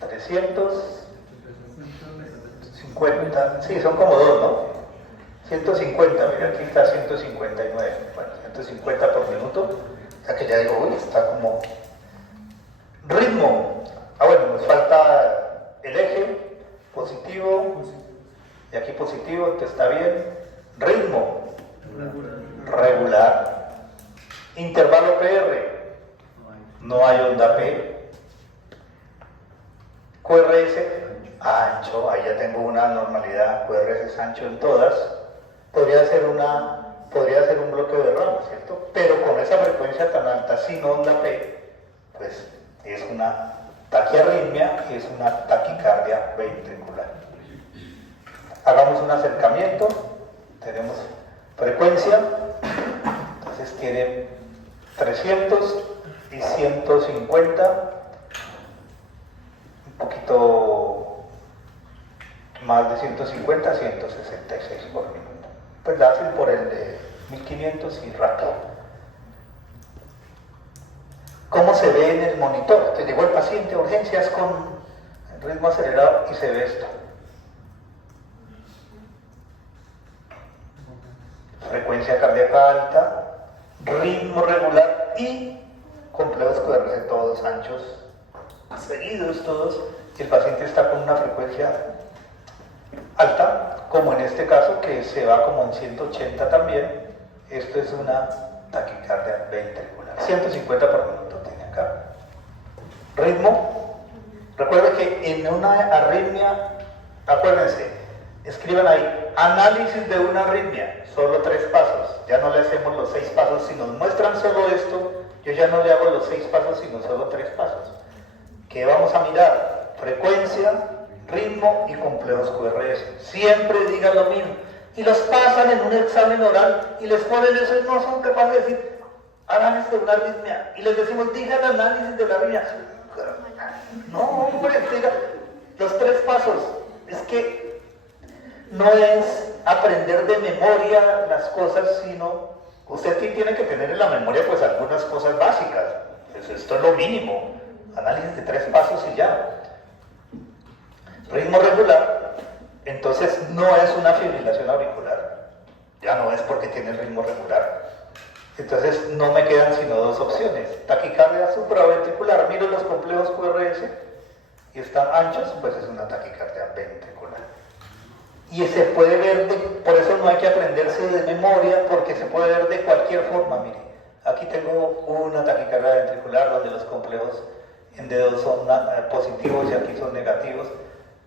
350, sí, son como dos, ¿no? 150, mira, aquí está 159, bueno, 150 por minuto, o sea que ya digo, uy, está como... Ritmo, bueno, nos falta el eje, positivo, y aquí positivo, entonces está bien. Ritmo, regular. Intervalo PR, no hay onda P. QRS, ancho, ahí ya tengo una normalidad, QRS es ancho en todas. Podría ser un bloqueo de rama, ¿cierto? Pero con esa frecuencia tan alta, sin onda P, pues es una taquiarritmia y es una taquicardia ventricular. Hagamos un acercamiento, tenemos frecuencia, entonces tiene 300 y 150, un poquito más de 150, 166 por minuto. Pues la hacen por el de 1500 y rápido. ¿Cómo se ve en el monitor? Entonces llegó el paciente a urgencias con ritmo acelerado y se ve esto. Frecuencia cardíaca alta, ritmo regular y complejos QRS todos anchos, seguidos todos, y el paciente está con una frecuencia alta, como en este caso que se va como en 180 también. Esto es una taquicardia ventricular, 150 por minuto tiene acá. Ritmo, recuerden que en una arritmia, acuérdense, escriban ahí, análisis de una arritmia, solo 3 pasos, ya no le hacemos los 6 pasos. Si nos muestran solo esto, yo ya no le hago los 6 pasos, sino solo 3 pasos. ¿Qué vamos a mirar? Frecuencia, ritmo y complejos QRS. Siempre digan lo mismo. Y los pasan en un examen oral y les ponen eso y no son capaces de decir análisis de una arritmia. Y les decimos, digan análisis de la arritmia. No, hombre, diga los 3 pasos. Es que no es aprender de memoria las cosas, sino usted sí tiene que tener en la memoria pues algunas cosas básicas. Pues esto es lo mínimo. Análisis de 3 pasos y ya. Ritmo regular, entonces no es una fibrilación auricular. Ya no es porque tiene el ritmo regular. Entonces no me quedan sino 2 opciones. Taquicardia supraventricular, miro los complejos QRS y están anchos, pues es una taquicardia ventricular. Y se puede ver, por eso no hay que aprenderse de memoria, porque se puede ver de cualquier forma. Mire, aquí tengo una taquicardia ventricular donde los complejos en dedos son positivos y aquí son negativos,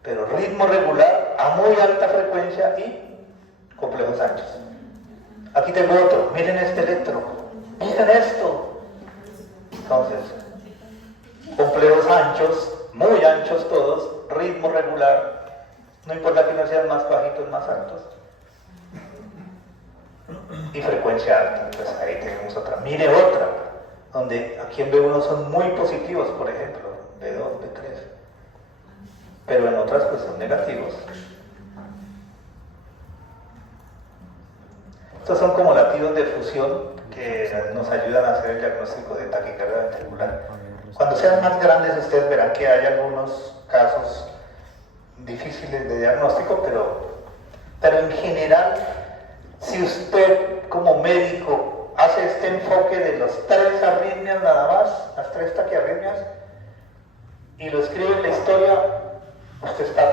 pero ritmo regular a muy alta frecuencia y complejos anchos. Aquí tengo otro, miren este electro, miren esto. Entonces, complejos anchos, muy anchos todos, ritmo regular, no importa que no sean más bajitos, más altos, y frecuencia alta. Pues ahí tenemos otra. Mire otra, donde aquí en B1 son muy positivos, por ejemplo, B2. pero en otras pues son negativos. Estos son como latidos de fusión que nos ayudan a hacer el diagnóstico de taquicardia ventricular. Cuando sean más grandes ustedes verán que hay algunos casos difíciles de diagnóstico, pero en general, si usted como médico hace este enfoque de las 3 arritmias nada más, las 3 taquiarritmias, y lo escribe en la historia, usted está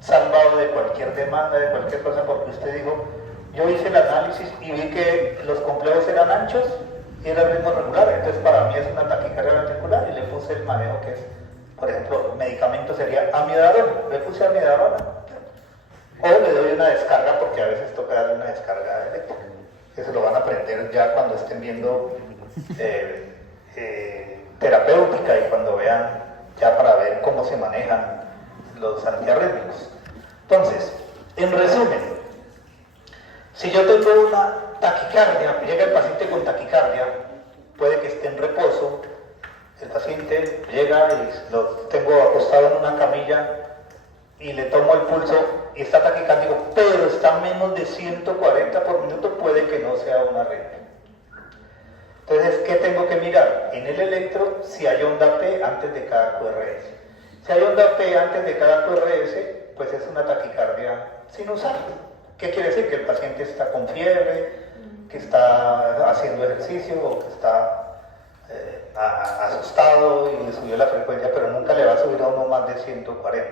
salvado de cualquier demanda, de cualquier cosa, porque usted dijo, yo hice el análisis y vi que los complejos eran anchos y era el ritmo regular, entonces para mí es una taquicardia ventricular y le puse el manejo que es, por ejemplo, medicamento sería amidarona, le puse amidarona, o le doy una descarga porque a veces toca darle una descarga eléctrica, que se lo van a aprender ya cuando estén viendo terapéutica y cuando vean ya para ver cómo se manejan los antiarrítmicos. Entonces, en resumen, si yo tengo una taquicardia, llega el paciente con taquicardia, puede que esté en reposo, el paciente llega y lo tengo acostado en una camilla y le tomo el pulso y está taquicárdico, pero está a menos de 140 por minuto, puede que no sea una arritmia. Entonces, ¿qué tengo que mirar? En el electro, si hay onda P antes de cada QRS. Si hay onda P antes de cada QRS, pues es una taquicardia sinusal. ¿Qué quiere decir? Que el paciente está con fiebre, que está haciendo ejercicio o que está asustado y le subió la frecuencia, pero nunca le va a subir a uno más de 140.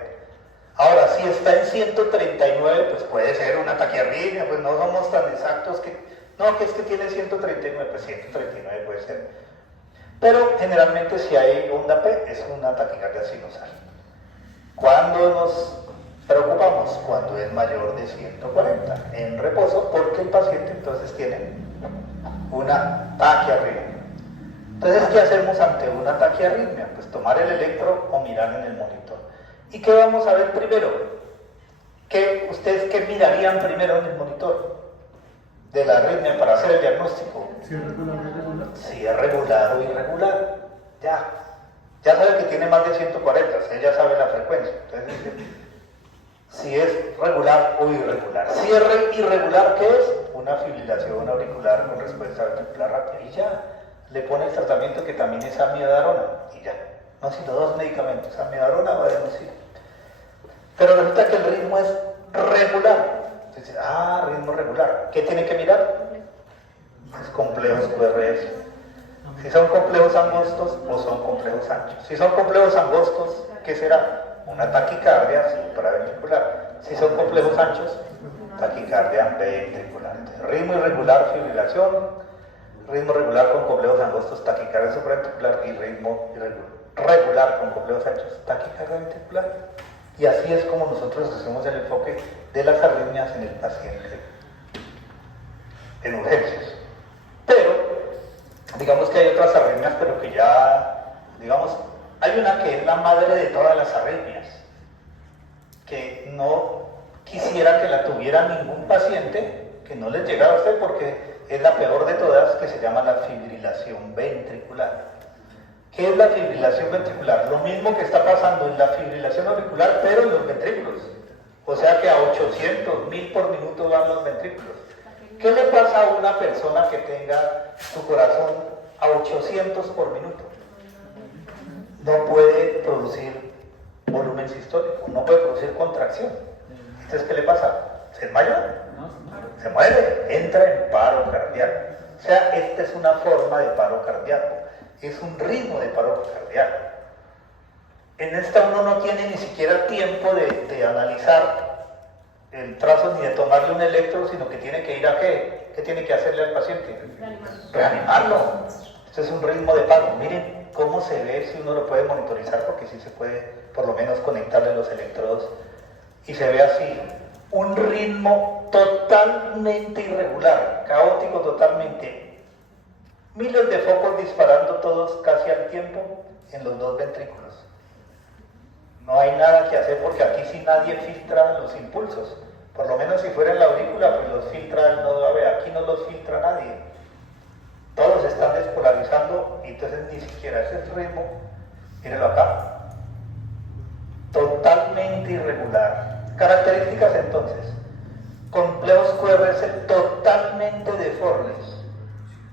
Ahora, si está en 139, pues puede ser una taquiarritmia, pues no somos tan exactos que... No, que es que tiene 139, pues 139 puede ser. Pero generalmente si hay onda P, es una taquicardia sinusal. ¿Cuándo nos preocupamos? Cuando es mayor de 140 en reposo, porque el paciente entonces tiene una taquiarritmia. Entonces, ¿qué hacemos ante una taquiarritmia? Pues tomar el electro o mirar en el monitor. ¿Y qué vamos a ver primero? ¿Ustedes qué mirarían primero en el monitor de la arritmia para hacer el diagnóstico? Si es regular o irregular. Si es regular o irregular. Ya sabe que tiene más de 140, o sea, ya sabe la frecuencia. Entonces, si es regular o irregular. Si es irregular, ¿qué es? Una fibrilación auricular con respuesta ventricular rápida. Y ya, le pone el tratamiento que también es amidarona. Y ya, no sino 2 medicamentos, amidarona o adenosina. Pero resulta que el ritmo es regular. Entonces, ritmo regular. ¿Qué tiene que mirar? Es complejos QRS. Si son complejos angostos o son complejos anchos. Si son complejos angostos, ¿qué será? Una taquicardia supraventricular. Si son complejos anchos, taquicardia ventricular. Entonces, ritmo irregular, fibrilación. Ritmo regular con complejos angostos, taquicardia supraventricular. Y ritmo regular con complejos anchos, taquicardia ventricular. Y así es como nosotros hacemos el enfoque de las arritmias en el paciente en urgencias. Pero, digamos que hay otras arritmias, pero que ya, digamos, hay una que es la madre de todas las arritmias, que no quisiera que la tuviera ningún paciente, que no les llegara a usted porque es la peor de todas, que se llama la fibrilación ventricular. ¿Qué es la fibrilación ventricular? Lo mismo que está pasando en la fibrilación auricular, pero en los ventrículos. O sea que a 800, 1000 por minuto van los ventrículos. ¿Qué le pasa a una persona que tenga su corazón a 800 por minuto? No puede producir volumen sistólico, no puede producir contracción. Entonces, ¿qué le pasa? ¿Se desmaya? Se muere, entra en paro cardíaco. O sea, esta es una forma de paro cardíaco. Es un ritmo de paro cardíaco. En esta uno no tiene ni siquiera tiempo de analizar el trazo ni de tomarle un electro, sino que tiene que ir a ¿qué? ¿Qué tiene que hacerle al paciente? Reanimarlo. Este es un ritmo de paro. Miren cómo se ve, si uno lo puede monitorizar, porque sí se puede por lo menos conectarle los electrodos, y se ve así, un ritmo totalmente irregular, caótico totalmente. Miles de focos disparando todos casi al tiempo en los 2 ventrículos. No hay nada que hacer porque aquí sí nadie filtra los impulsos. Por lo menos si fuera en la aurícula, pues los filtra el nodo AB. Aquí no los filtra nadie. Todos están despolarizando y entonces ni siquiera ese ritmo, mírenlo acá, totalmente irregular. Características entonces: complejos QRS totalmente deformes.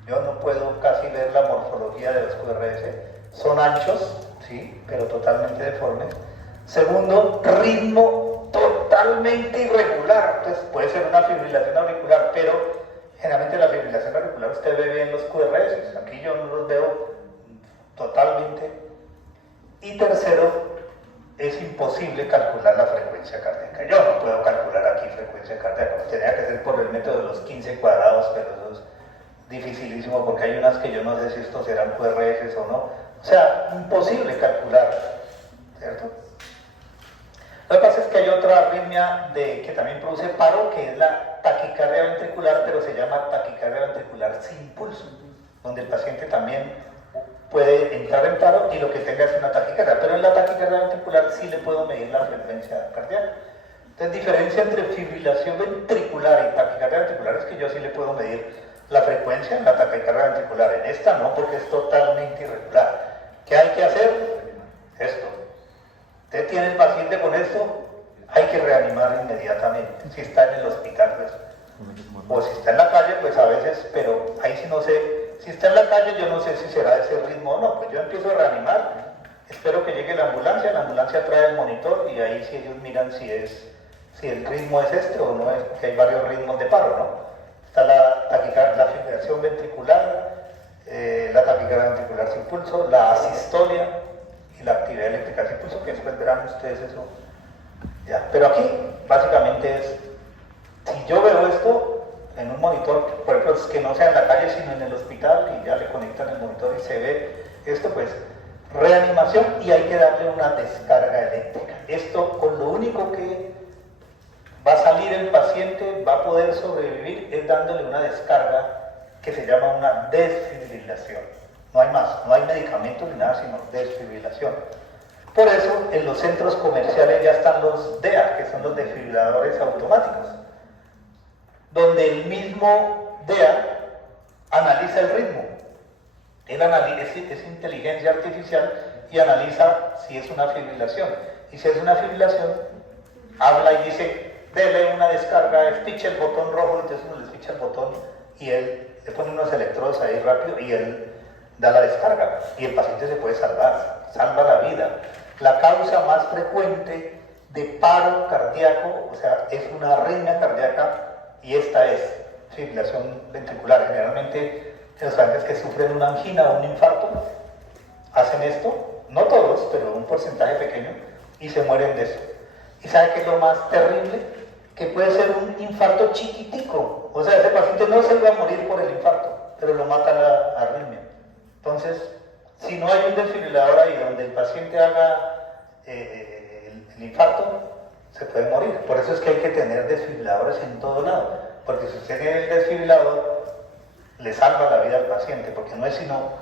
Yo no puedo casi ver la morfología de los QRS. Son anchos, sí, pero totalmente deformes. Segundo, ritmo totalmente irregular. Entonces puede ser una fibrilación auricular, pero generalmente la fibrilación auricular usted ve bien los QRS. Aquí yo no los veo totalmente. Y tercero, es imposible calcular la frecuencia cardíaca. Yo no puedo calcular aquí frecuencia cardíaca, pues tenía que ser por el método de los 15 cuadrados, pero eso es dificilísimo porque hay unas que yo no sé si estos serán QRS o no. O sea, imposible calcular, ¿cierto? Lo que pasa es que hay otra arritmia que también produce paro, que es la taquicardia ventricular, pero se llama taquicardia ventricular sin pulso, donde el paciente también puede entrar en paro y lo que tenga es una taquicardia, pero en la taquicardia ventricular sí le puedo medir la frecuencia cardíaca. Entonces, diferencia entre fibrilación ventricular y taquicardia ventricular es que yo sí le puedo medir la frecuencia en la taquicardia ventricular. En esta no, porque es totalmente irregular. ¿Qué hay que hacer? Esto. Usted tiene el paciente con esto, hay que reanimar inmediatamente. Si está en el hospital, pues, o si está en la calle, pues a veces, pero ahí sí no sé. Si está en la calle, yo no sé si será ese ritmo o no. Pues yo empiezo a reanimar, espero que llegue la ambulancia trae el monitor y ahí sí ellos miran si el ritmo es este o no, es que hay varios ritmos de paro, ¿no? Está la fibrilación ventricular, la taquicardia ventricular sin pulso, la asistolia y la actividad eléctrica sin pulso, que después verán ustedes eso. Ya. Pero aquí básicamente es, si yo veo esto en un monitor, por ejemplo, es que no sea en la calle sino en el hospital y ya le conectan el monitor y se ve esto, pues reanimación y hay que darle una descarga eléctrica. Esto con lo único que va a salir el paciente, va a poder sobrevivir, es dándole una descarga que se llama una desfibrilación. No hay más, no hay medicamentos ni nada, sino desfibrilación. Por eso en los centros comerciales ya están los DEA, que son los desfibriladores automáticos, donde el mismo DEA analiza el ritmo. Él es inteligencia artificial y analiza si es una fibrilación. Y si es una fibrilación, habla y dice, dele una descarga, espicha el botón rojo, entonces uno le espicha el botón y él le pone unos electrodos ahí rápido y él da la descarga y el paciente se puede salva la vida. La causa más frecuente de paro cardíaco, o sea, es una arritmia cardíaca y esta es fibrilación ventricular. Generalmente los pacientes que sufren una angina o un infarto hacen esto, no todos, pero un porcentaje pequeño, y se mueren de eso. ¿Y sabe qué es lo más terrible? Que puede ser un infarto chiquitico, o sea, ese paciente no se va a morir por el infarto, pero lo mata la arritmia. Entonces, si no hay un desfibrilador ahí donde el paciente haga el infarto, se puede morir. Por eso es que hay que tener desfibriladores en todo lado, porque si usted tiene el desfibrilador, le salva la vida al paciente, porque no es sino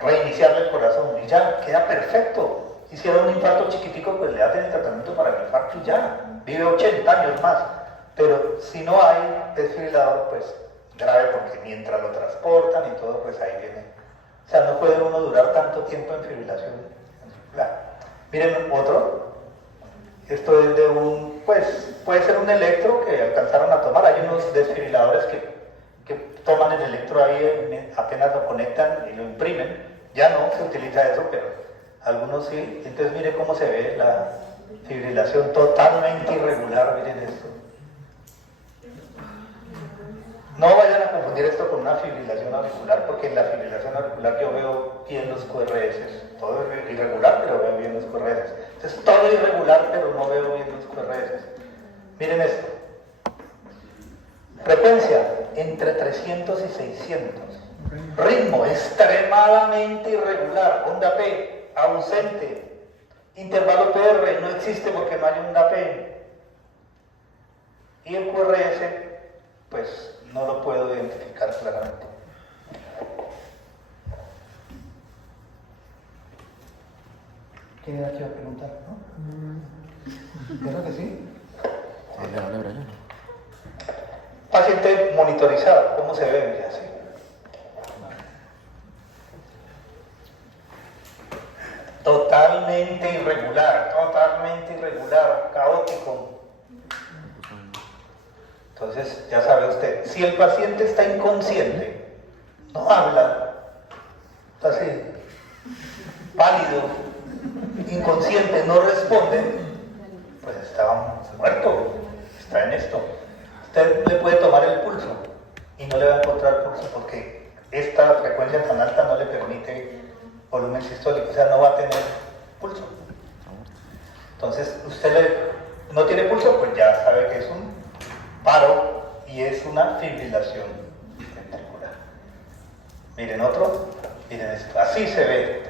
reiniciarle el corazón y ya, queda perfecto. Y si era un infarto chiquitico, pues le hacen el tratamiento para el infarto y ya, vive 80 años más. Pero si no hay desfibrilador, pues grave, porque mientras lo transportan y todo, pues ahí viene. O sea, no puede uno durar tanto tiempo en fibrilación. Miren otro. Esto es de pues puede ser un electro que alcanzaron a tomar. Hay unos desfibriladores que toman el electro ahí, apenas lo conectan y lo imprimen. Ya no se utiliza eso, pero algunos sí. Entonces mire cómo se ve la fibrilación totalmente irregular. Miren esto. No vayan a confundir esto con una fibrilación auricular, porque en la fibrilación auricular yo veo bien los QRS. Todo es irregular, pero veo bien los QRS. Entonces todo irregular, pero no veo bien los QRS. Miren esto. Frecuencia entre 300 y 600. Ritmo extremadamente irregular. Onda P, ausente. Intervalo PR no existe porque no hay onda P. Y el QRS, pues no lo puedo identificar claramente. ¿Quién era que iba a preguntar? ¿No? ¿Creo que sí? Paciente monitorizado, ¿cómo se ve? Mira, así. Total. totalmente irregular, caótico. Entonces, ya sabe usted, si el paciente está inconsciente, no habla, está así, pálido, inconsciente, no responde, pues está muerto, está en esto. Usted le puede tomar el pulso y no le va a encontrar pulso porque esta frecuencia tan alta no le permite volumen sistólico, o sea, no va a tener pulso. Entonces, no tiene pulso, pues ya sabe que es un paro y es una fibrilación ventricular. Miren otro, miren esto, así se ve.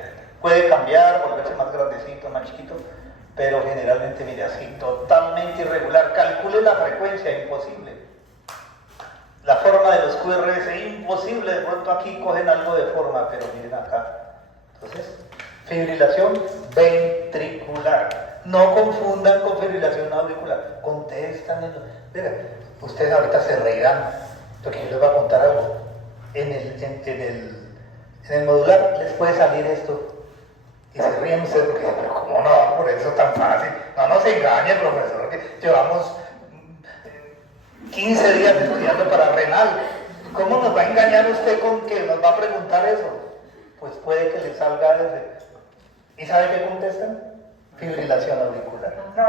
Puede cambiar, volverse más grandecito, más chiquito, pero generalmente, mire, así, totalmente irregular. Calcule la frecuencia, imposible. La forma de los QRS, imposible. De pronto aquí cogen algo de forma, pero miren acá. Entonces, fibrilación ventricular. No confundan con fibrilación auricular. Contestan. Mira, ustedes ahorita se reirán, porque yo les voy a contar algo. En el modular les puede salir esto. Y se ríen ustedes porque dicen, pero ¿cómo no? Por eso tan fácil. No nos engañe, profesor, que llevamos 15 días estudiando para renal. ¿Cómo nos va a engañar usted con que nos va a preguntar eso? Pues puede que le salga desde... ¿Y sabe qué contestan? Fibrilación auricular. No.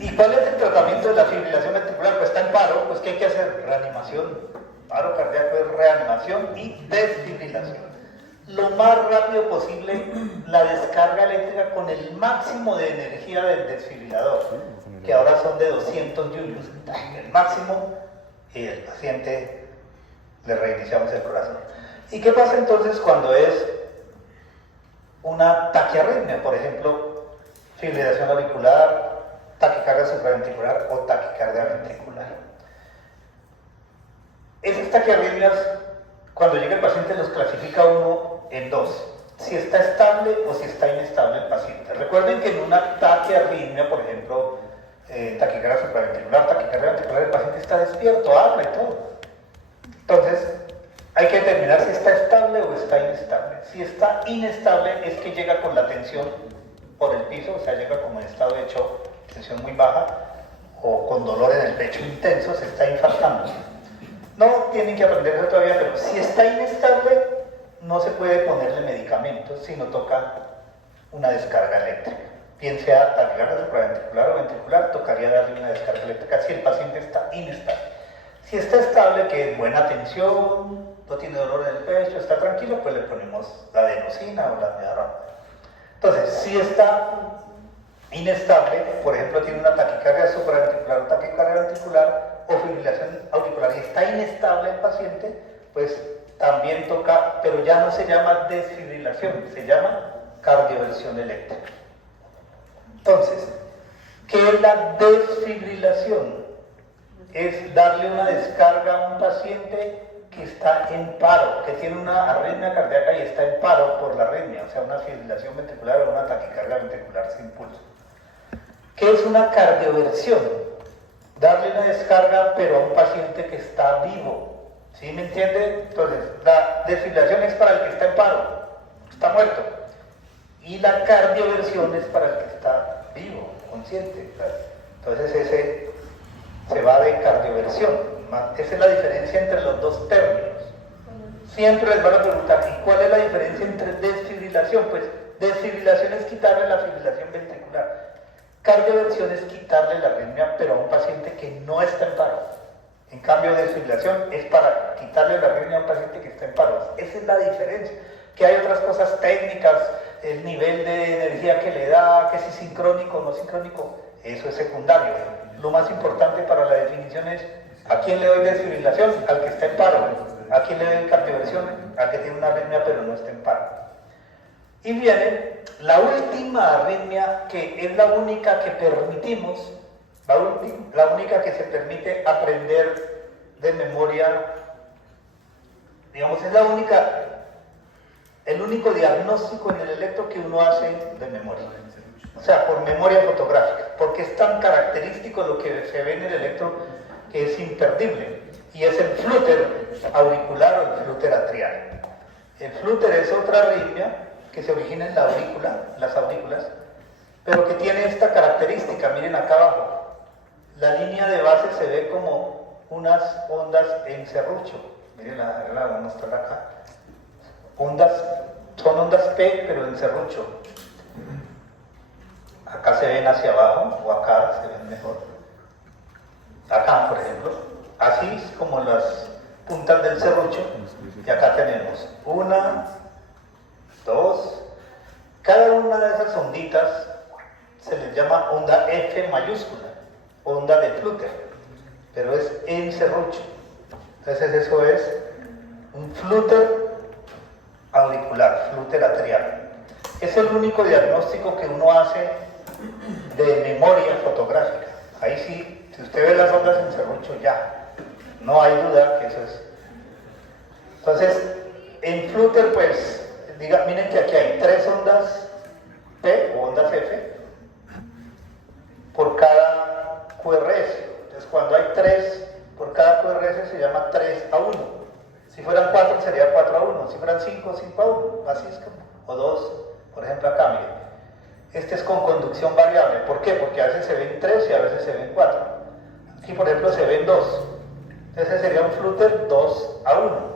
¿Y cuál es el tratamiento de la fibrilación ventricular? Pues está en paro, pues ¿qué hay que hacer? Reanimación. Paro cardíaco es reanimación y desfibrilación. Lo más rápido posible la descarga eléctrica con el máximo de energía del desfibrilador, que ahora son de 200 julios, el máximo, y el paciente le reiniciamos el corazón. ¿Y qué pasa entonces cuando es una taquiarritmia? Por ejemplo, fibrilación auricular, taquicardia supraventricular o taquicardia ventricular. Esas taquiarritmias, cuando llega el paciente, los clasifica uno en dos: si está estable o si está inestable el paciente. Recuerden que en una taquiarritmia, por ejemplo, taquicardia supraventricular, taquicardia ventricular, el paciente está despierto, habla y todo. Entonces, hay que determinar si está estable o está inestable. Si está inestable es que llega con la tensión por el piso, o sea, llega como en estado de shock, tensión muy baja, o con dolor en el pecho intenso, se está infartando. No tienen que aprenderlo todavía, pero si está inestable, no se puede ponerle medicamentos, sino toca una descarga eléctrica. Bien sea taquicardia supraventricular o ventricular, tocaría darle una descarga eléctrica si el paciente está inestable. Si está estable, que es buena tensión, no tiene dolor en el pecho, está tranquilo, pues le ponemos la adenosina o la amiodarona. Entonces, si está inestable, por ejemplo, tiene una taquicardia supraventricular o taquicardia ventricular o fibrilación auricular y está inestable el paciente, pues también toca, pero ya no se llama desfibrilación, se llama cardioversión eléctrica. Entonces, ¿qué es la desfibrilación? Es darle una descarga a un paciente que está en paro, que tiene una arritmia cardíaca y está en paro por la arritmia, o sea, una fibrilación ventricular o una taquicardia ventricular sin pulso. ¿Qué es una cardioversión? Darle una descarga, pero a un paciente que está vivo. ¿Sí me entiende? Entonces, la desfibrilación es para el que está en paro, está muerto. Y la cardioversión es para el que está vivo, consciente. Entonces, ese se va de cardioversión. Esa es la diferencia entre los dos términos. Siempre les van a preguntar, ¿y cuál es la diferencia entre desfibrilación? Pues desfibrilación es quitarle la fibrilación ventricular. Cardioversión es quitarle la arritmia, pero a un paciente que no está en paro. En cambio, desfibrilación es para quitarle la arritmia a un paciente que está en paro. Esa es la diferencia. Que hay otras cosas técnicas, el nivel de energía que le da, que si es sincrónico o no sincrónico, eso es secundario. Lo más importante para la definición es ¿a quién le doy desfibrilación? Al que está en paro. ¿A quién le doy cardioversión? Al que tiene una arritmia pero no está en paro. Y viene la última arritmia, que es la única que permitimos, la única que se permite aprender de memoria, digamos, es la única, el único diagnóstico en el electro que uno hace de memoria. O sea, por memoria fotográfica, porque es tan característico lo que se ve en el electro que es imperdible, y es el flúter auricular o el flúter atrial. El flúter es otra arritmia que se origina en la aurícula, las aurículas, pero que tiene esta característica. Miren acá abajo, la línea de base se ve como unas ondas en serrucho. Miren, la voy a mostrar acá. Son ondas P, pero en serrucho. Acá se ven hacia abajo, o acá se ven mejor. Acá, por ejemplo, así es como las puntas del serrucho. Y acá tenemos una, dos. Cada una de esas onditas se les llama onda F mayúscula, onda de flúter, pero es en serrucho. Entonces eso es un flúter auricular, flúter atrial. Es el único diagnóstico que uno hace de memoria fotográfica. Ahí sí, si usted ve las ondas en serrucho, ya, no hay duda que eso es. Entonces, en flúter, pues, miren que aquí hay 3 ondas P o ondas F por cada QRS. Entonces, cuando hay 3 por cada QRS se llama 3 a 1. Si fueran 4 sería 4 a 1. Si fueran 5, 5 a 1. Así es como. O 2, por ejemplo, acá, miren. Este es con conducción variable. ¿Por qué? Porque a veces se ven 3 y a veces se ven 4. Aquí, por ejemplo, se ven 2. Entonces sería un flúter 2 a 1.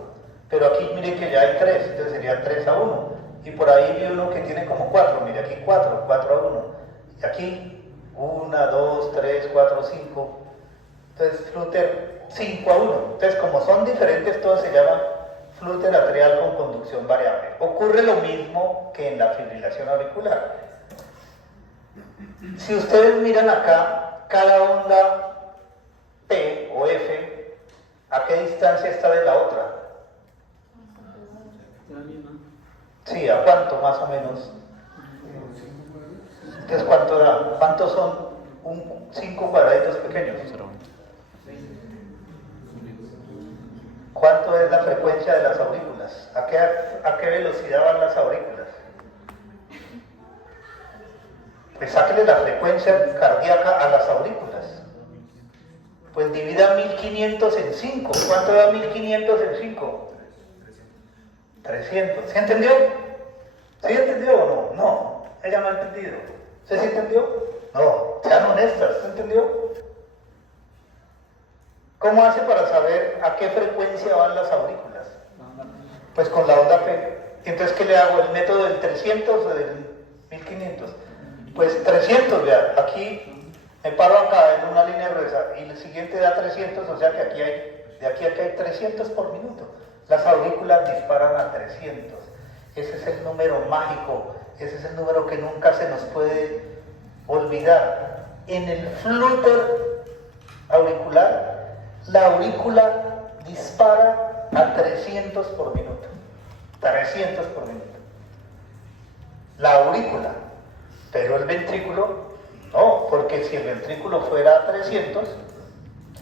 Pero aquí miren que ya hay 3, entonces sería 3 a 1. Y por ahí vi uno que tiene como 4, mire aquí 4, 4 a 1. Y aquí 1, 2, 3, 4, 5. Entonces flúter 5 a 1. Entonces como son diferentes, todos se llaman flúter atrial con conducción variable. Ocurre lo mismo que en la fibrilación auricular. Si ustedes miran acá, cada onda P o F, ¿a qué distancia está de la otra? Sí, ¿a cuánto más o menos? Entonces, ¿cuánto da? ¿Cuántos son 5 cuadraditos pequeños? ¿Cuánto es la frecuencia de las aurículas? ¿A qué velocidad van las aurículas? Pues sáquenle la frecuencia cardíaca a las aurículas. Pues divida 1500 en 5. ¿Cuánto da 1500 en 5? 300. ¿Sí entendió? ¿Sí entendió o no? No, ella no ha entendido. ¿Usted sí entendió? No, sean honestas, ¿sí entendió? ¿Cómo hace para saber a qué frecuencia van las aurículas? Pues con la onda P. Entonces, ¿qué le hago? ¿El método del 300 o del 1500? Pues 300, vea, aquí me paro acá en una línea gruesa y el siguiente da 300, o sea que aquí de aquí a aquí hay 300 por minuto. Las aurículas disparan a 300. Ese es el número mágico, ese es el número que nunca se nos puede olvidar. En el flúter auricular, la aurícula dispara a 300 por minuto. 300 por minuto. La aurícula, pero el ventrículo no, porque si el ventrículo fuera a 300,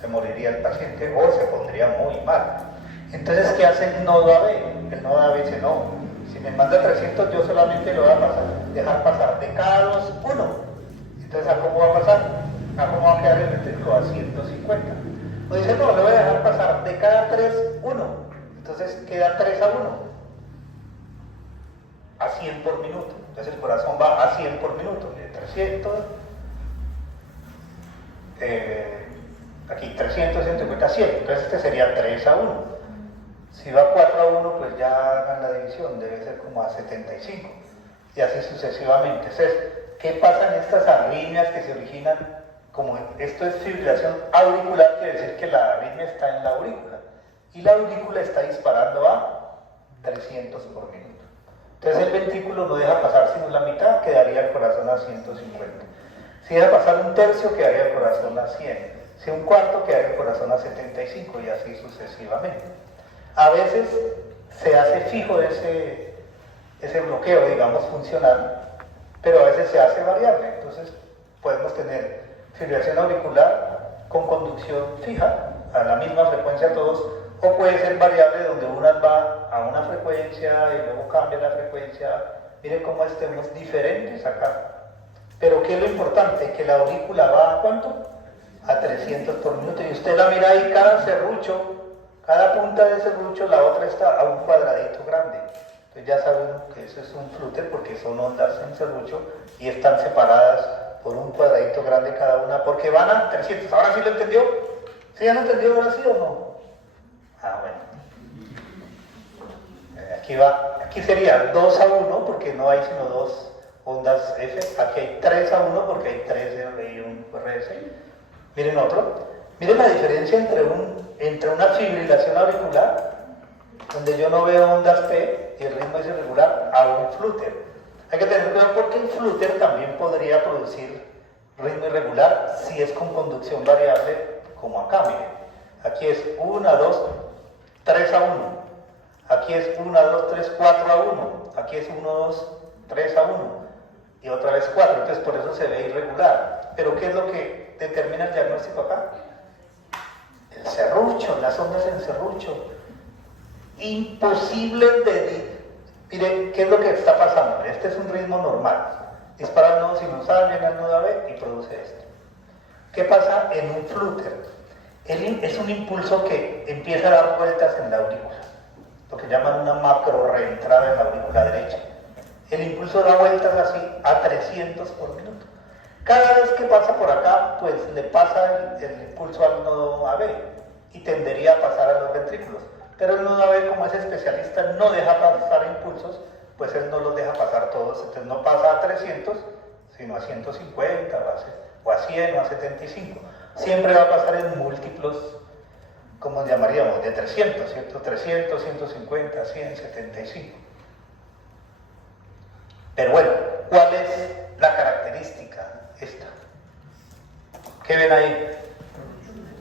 se moriría el paciente o se pondría muy mal. Entonces, ¿qué hace el nodo AB? El nodo AB dice, no, si me manda 300, yo solamente lo voy a dejar pasar de cada 2, 1. Entonces, ¿a cómo va a pasar? ¿A cómo va a quedar el ventrículo? A 150. O dice, no, le voy a dejar pasar de cada 3, 1. Entonces, queda 3 a 1. A 100 por minuto. Entonces, el corazón va a 100 por minuto. De 300. Aquí 300, 150, 100. Entonces, este sería 3 a 1. Si va 4 a 1, pues ya hagan la división, debe ser como a 75, y así sucesivamente. Entonces, ¿qué pasa en estas arritmias que se originan? Como esto es fibrilación auricular, quiere decir que la arritmia está en la aurícula, y la aurícula está disparando a 300 por minuto. Entonces el ventrículo no deja pasar sino la mitad, quedaría el corazón a 150. Si deja pasar un tercio, quedaría el corazón a 100. Si un cuarto, quedaría el corazón a 75, y así sucesivamente. A veces se hace fijo ese bloqueo, digamos, funcional, pero a veces se hace variable. Entonces podemos tener fibrilación auricular con conducción fija, a la misma frecuencia todos, o puede ser variable donde una va a una frecuencia y luego cambia la frecuencia. Miren cómo estemos diferentes acá. Pero ¿qué es lo importante? Que la aurícula va ¿a cuánto? a 300 por minuto. Y usted la mira ahí, cada serrucho, cada punta de serrucho, la otra está a un cuadradito grande. Entonces ya saben que eso es un flúter porque son ondas en serrucho y están separadas por un cuadradito grande cada una porque van a 300. ¿Ahora sí lo entendió? ¿Sí ya lo entendió ahora sí o no? Ah, bueno. Aquí sería 2 a 1 porque no hay sino 2 ondas F. Aquí hay 3 a 1 porque hay 3 R y un RS. Miren otro. Miren la diferencia entre una fibrilación auricular, donde yo no veo ondas P y el ritmo es irregular, a un flúter. Hay que tener cuidado porque el flúter también podría producir ritmo irregular si es con conducción variable, como acá, miren. Aquí es 1, 2, 3 a 1. Aquí es 1, 2, 3, 4 a 1. Aquí es 1, 2, 3 a 1. Y otra vez 4. Entonces por eso se ve irregular. Pero ¿qué es lo que determina el diagnóstico acá? El serrucho, las ondas en serrucho. Imposible de... Miren, ¿qué es lo que está pasando? Este es un ritmo normal. Dispara el nodo sinusal, viene al nodo AB y produce esto. ¿Qué pasa en un flúter? Es un impulso que empieza a dar vueltas en la aurícula, lo que llaman una macro reentrada en la aurícula derecha. El impulso da vueltas así a 300 por minuto. Cada vez que pasa por acá, pues le pasa el impulso al nodo AB y tendería a pasar a los ventrículos. Pero el nodo AB, como es especialista, no deja pasar impulsos, pues él no los deja pasar todos, entonces no pasa a 300, sino a 150, o a 100, o a 75. Siempre va a pasar en múltiplos, como llamaríamos, de 300, ¿cierto? 300, 150, 100, 75. Pero bueno, ¿cuál es la característica esta? ¿Qué ven ahí?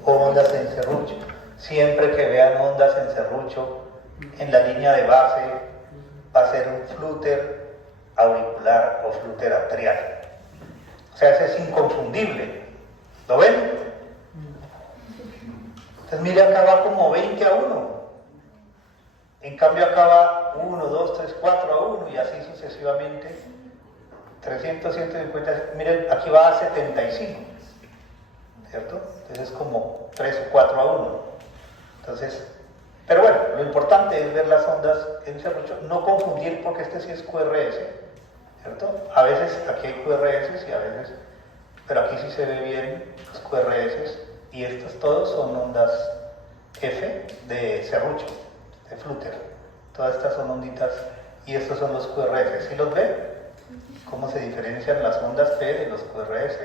Ondas en serrucho. Siempre que vean ondas en serrucho, en la línea de base, va a ser un flúter auricular o flúter atrial. O sea, ese es inconfundible. ¿Lo ven? Entonces mire, acá va como 20 a 1. En cambio acá va 1, 2, 3, 4 a 1 y así sucesivamente. 300, 150, miren, aquí va a 75. ¿Cierto? Entonces es como 3 o 4 a 1. Entonces, pero bueno, lo importante es ver las ondas en serrucho, no confundir porque este sí es QRS, ¿cierto? A veces aquí hay QRS y a veces, pero aquí sí se ve bien los QRS y estos todos son ondas F de serrucho, de flúter. Todas estas son onditas y estos son los QRS. ¿Sí los ve? ¿Cómo se diferencian las ondas P de los QRS?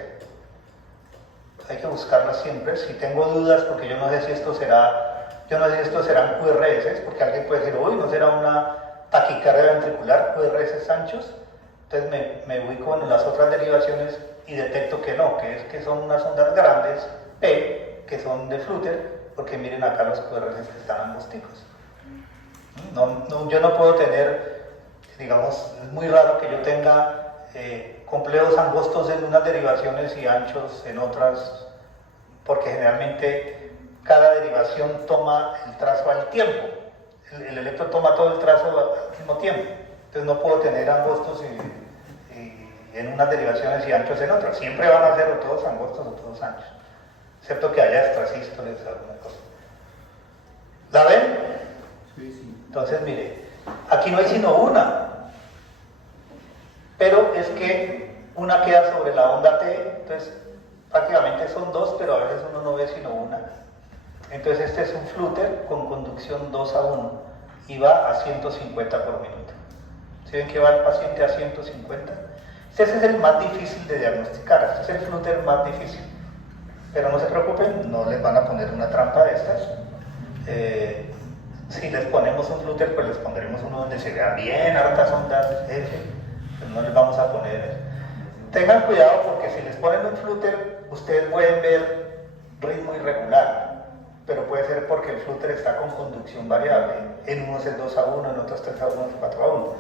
Hay que buscarlas siempre. Si tengo dudas, porque yo no sé si esto serán QRS, porque alguien puede decir, uy, ¿no será una taquicardia ventricular, QRS anchos? Entonces me ubico en las otras derivaciones y detecto que no, que son unas ondas grandes, P, que son de flúter, porque miren acá los QRS que están angosticos. Yo no puedo tener, digamos, es muy raro que yo tenga complejos angostos en unas derivaciones y anchos en otras, porque generalmente cada derivación toma el trazo al tiempo. El electro toma todo el trazo al mismo tiempo. Entonces no puedo tener angostos y en unas derivaciones y anchos en otras. Siempre van a ser o todos angostos o todos anchos. Excepto que haya extrasístoles o alguna cosa. ¿La ven? Sí, sí. Entonces, mire, aquí no hay sino una. Pero es que una queda sobre la onda T, entonces prácticamente son dos, pero a veces uno no ve sino una. Entonces este es un flúter con conducción 2 a 1 y va a 150 por minuto. ¿Sí ven que va el paciente a 150? Este es el más difícil de diagnosticar, este es el flúter más difícil. Pero no se preocupen, no les van a poner una trampa de estas. Si les ponemos un flúter, pues les pondremos uno donde se vean bien hartas ondas F, pero no les vamos a poner. Tengan cuidado porque si les ponen un flúter, ustedes pueden ver ritmo irregular, pero puede ser porque el flúter está con conducción variable. En unos es 2 a 1, en otros 3 a 1, 4 a 1.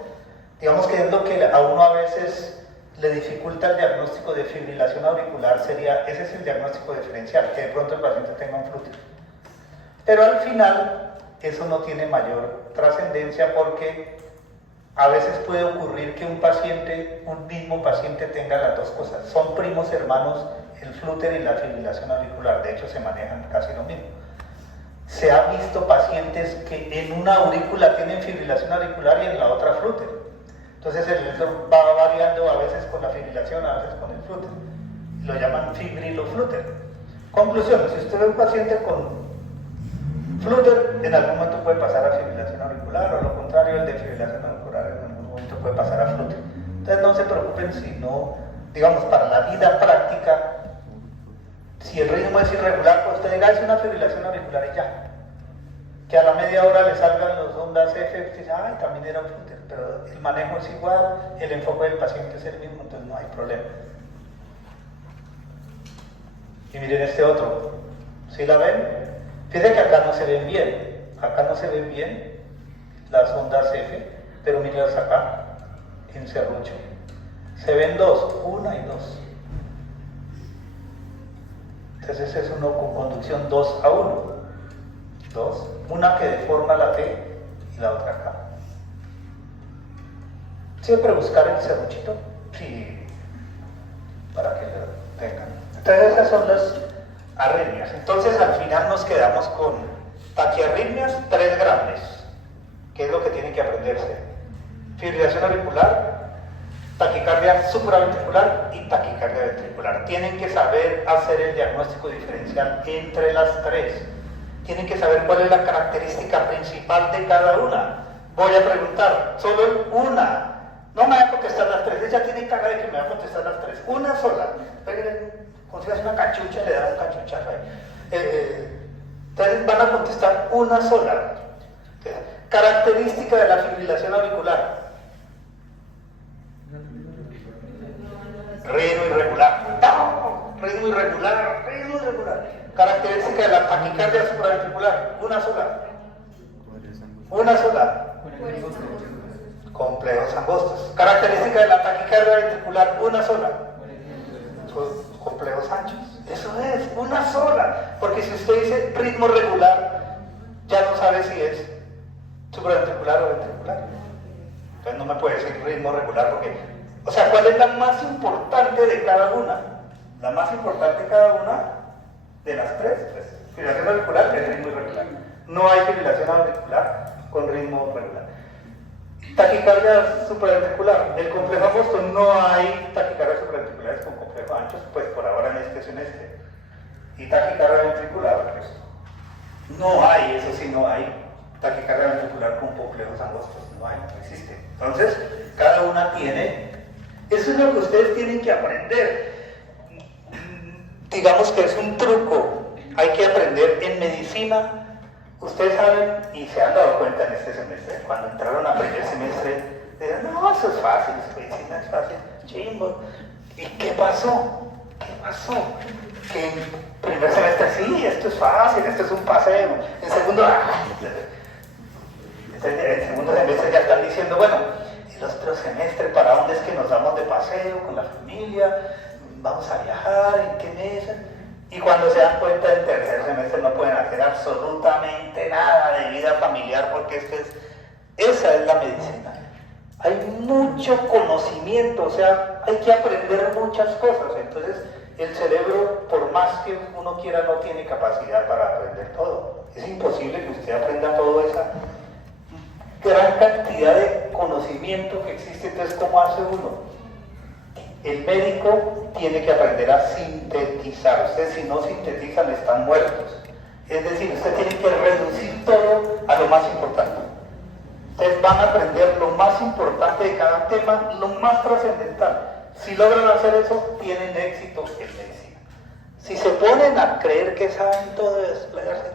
Digamos que es lo que a uno a veces le dificulta el diagnóstico de fibrilación auricular, ese es el diagnóstico diferencial, que de pronto el paciente tenga un flúter. Pero al final, eso no tiene mayor trascendencia porque a veces puede ocurrir que un mismo paciente tenga las dos cosas. Son primos hermanos el flúter y la fibrilación auricular, de hecho se manejan casi lo mismo. Se ha visto pacientes que en una aurícula tienen fibrilación auricular y en la otra flúter. Entonces el electro va variando a veces con la fibrilación, a veces con el flúter. Lo llaman fibriloflúter. Conclusión, si usted ve un paciente con flúter, en algún momento puede pasar a fibrilación auricular, o lo contrario, el de fibrilación auricular en algún momento puede pasar a flúter. Entonces no se preocupen si no, digamos, para la vida práctica, si el ritmo es irregular, pues usted diga, es una fibrilación auricular y ya. Que a la media hora le salgan los ondas F, usted dice, ay, también era un flúter, pero el manejo es igual, el enfoque del paciente es el mismo, entonces no hay problema. Y miren este otro, ¿sí la ven? Fíjense que acá no se ven bien, acá no se ven bien las ondas F, pero mírenlas acá, en serrucho. Se ven dos, una y dos. Entonces es uno con conducción 2 a 1. 2, una que deforma la T y la otra acá. Siempre buscar el serruchito, sí, para que lo tengan. Entonces esas son las arritmias. Entonces al final nos quedamos con taquiarritmias, 3 grandes, que es lo que tienen que aprenderse. Fibrilación auricular, taquicardia supraventricular y taquicardia ventricular. Tienen que saber hacer el diagnóstico diferencial entre las 3. Tienen que saber cuál es la característica principal de cada una. Voy a preguntar, solo una. No me va a contestar las 3. Ella tiene cara de que me va a contestar las 3. Una sola. Consigas una cachucha, le da un cachuchazo ahí. Entonces van a contestar una sola. Característica de la fibrilación auricular. Ritmo irregular. ¡No! Ritmo irregular, ritmo irregular. Característica de la taquicardia supraventricular. Una sola. Una sola. Complejos angostos. Característica de la taquicardia ventricular. Una sola. Complejos anchos. Eso es, una sola. Porque si usted dice ritmo regular, ya no sabe si es supraventricular o ventricular. Entonces no me puede decir ritmo regular porque... O sea, ¿cuál es la más importante de cada una? La más importante de cada una de las 3, pues, fibrilación auricular es ritmo irregular. No hay fibrilación auricular con ritmo regular. Taquicardia supraventricular, el complejo angosto, no hay taquicardia supraventriculares con complejo anchos, pues por ahora en este semestre. Y taquicardia ventricular, pues, no hay, eso sí, no hay taquicardia ventricular con complejos angostos, no hay, no existe. Entonces, cada una tiene, eso es lo que ustedes tienen que aprender. Digamos que es un truco, hay que aprender en medicina. Ustedes saben y se han dado cuenta en este semestre, cuando entraron a primer semestre, decían, no, eso es fácil, medicina es fácil, chimbo. ¿Y qué pasó? ¿Qué pasó? Que en primer semestre, sí, esto es fácil, esto es un paseo. En segundo, en segundo semestre ya están diciendo, bueno, el otro semestre, ¿para dónde es que nos vamos de paseo con la familia? ¿Vamos a viajar? ¿En qué mes? Y cuando se dan cuenta en tercer semestre no pueden hacer absolutamente nada de vida familiar porque esa es la medicina. Hay mucho conocimiento, o sea, hay que aprender muchas cosas. Entonces, el cerebro, por más que uno quiera, no tiene capacidad para aprender todo. Es imposible que usted aprenda toda esa gran cantidad de conocimiento que existe. Entonces, ¿cómo hace uno? El médico tiene que aprender a sintetizar. Ustedes si no sintetizan están muertos. Es decir, usted tiene que reducir todo a lo más importante. Ustedes van a aprender lo más importante de cada tema, lo más trascendental. Si logran hacer eso, tienen éxito en medicina. Si se ponen a creer que saben todo de desplegarse,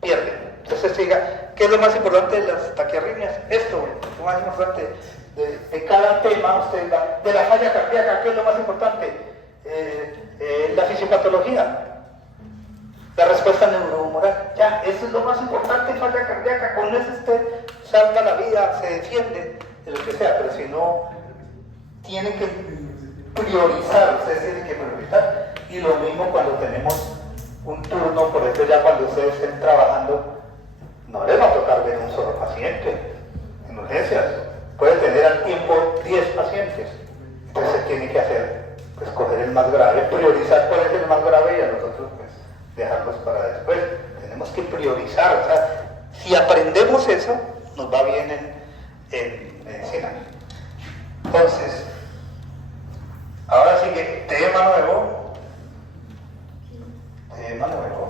pierden. Entonces diga, ¿qué es lo más importante de las taquiarritmias? Esto, lo más importante de cada tema, usted va, de la falla cardíaca, ¿qué es lo más importante? La fisiopatología, la respuesta neurohumoral, ya, eso es lo más importante, falla cardíaca, con eso usted salva la vida, se defiende de lo que sea, pero si no, tiene que priorizar, ustedes tienen que priorizar, y lo mismo cuando tenemos un turno, por eso ya cuando ustedes estén trabajando, no les va a tocar ver un solo paciente en urgencias. Puede tener al tiempo 10 pacientes. Entonces se tiene que hacer escoger el más grave, priorizar cuál es el más grave y a nosotros pues dejarlos para después. Tenemos que priorizar, o sea, si aprendemos eso, nos va bien en medicina. Entonces, ahora sigue tema nuevo. Tema nuevo.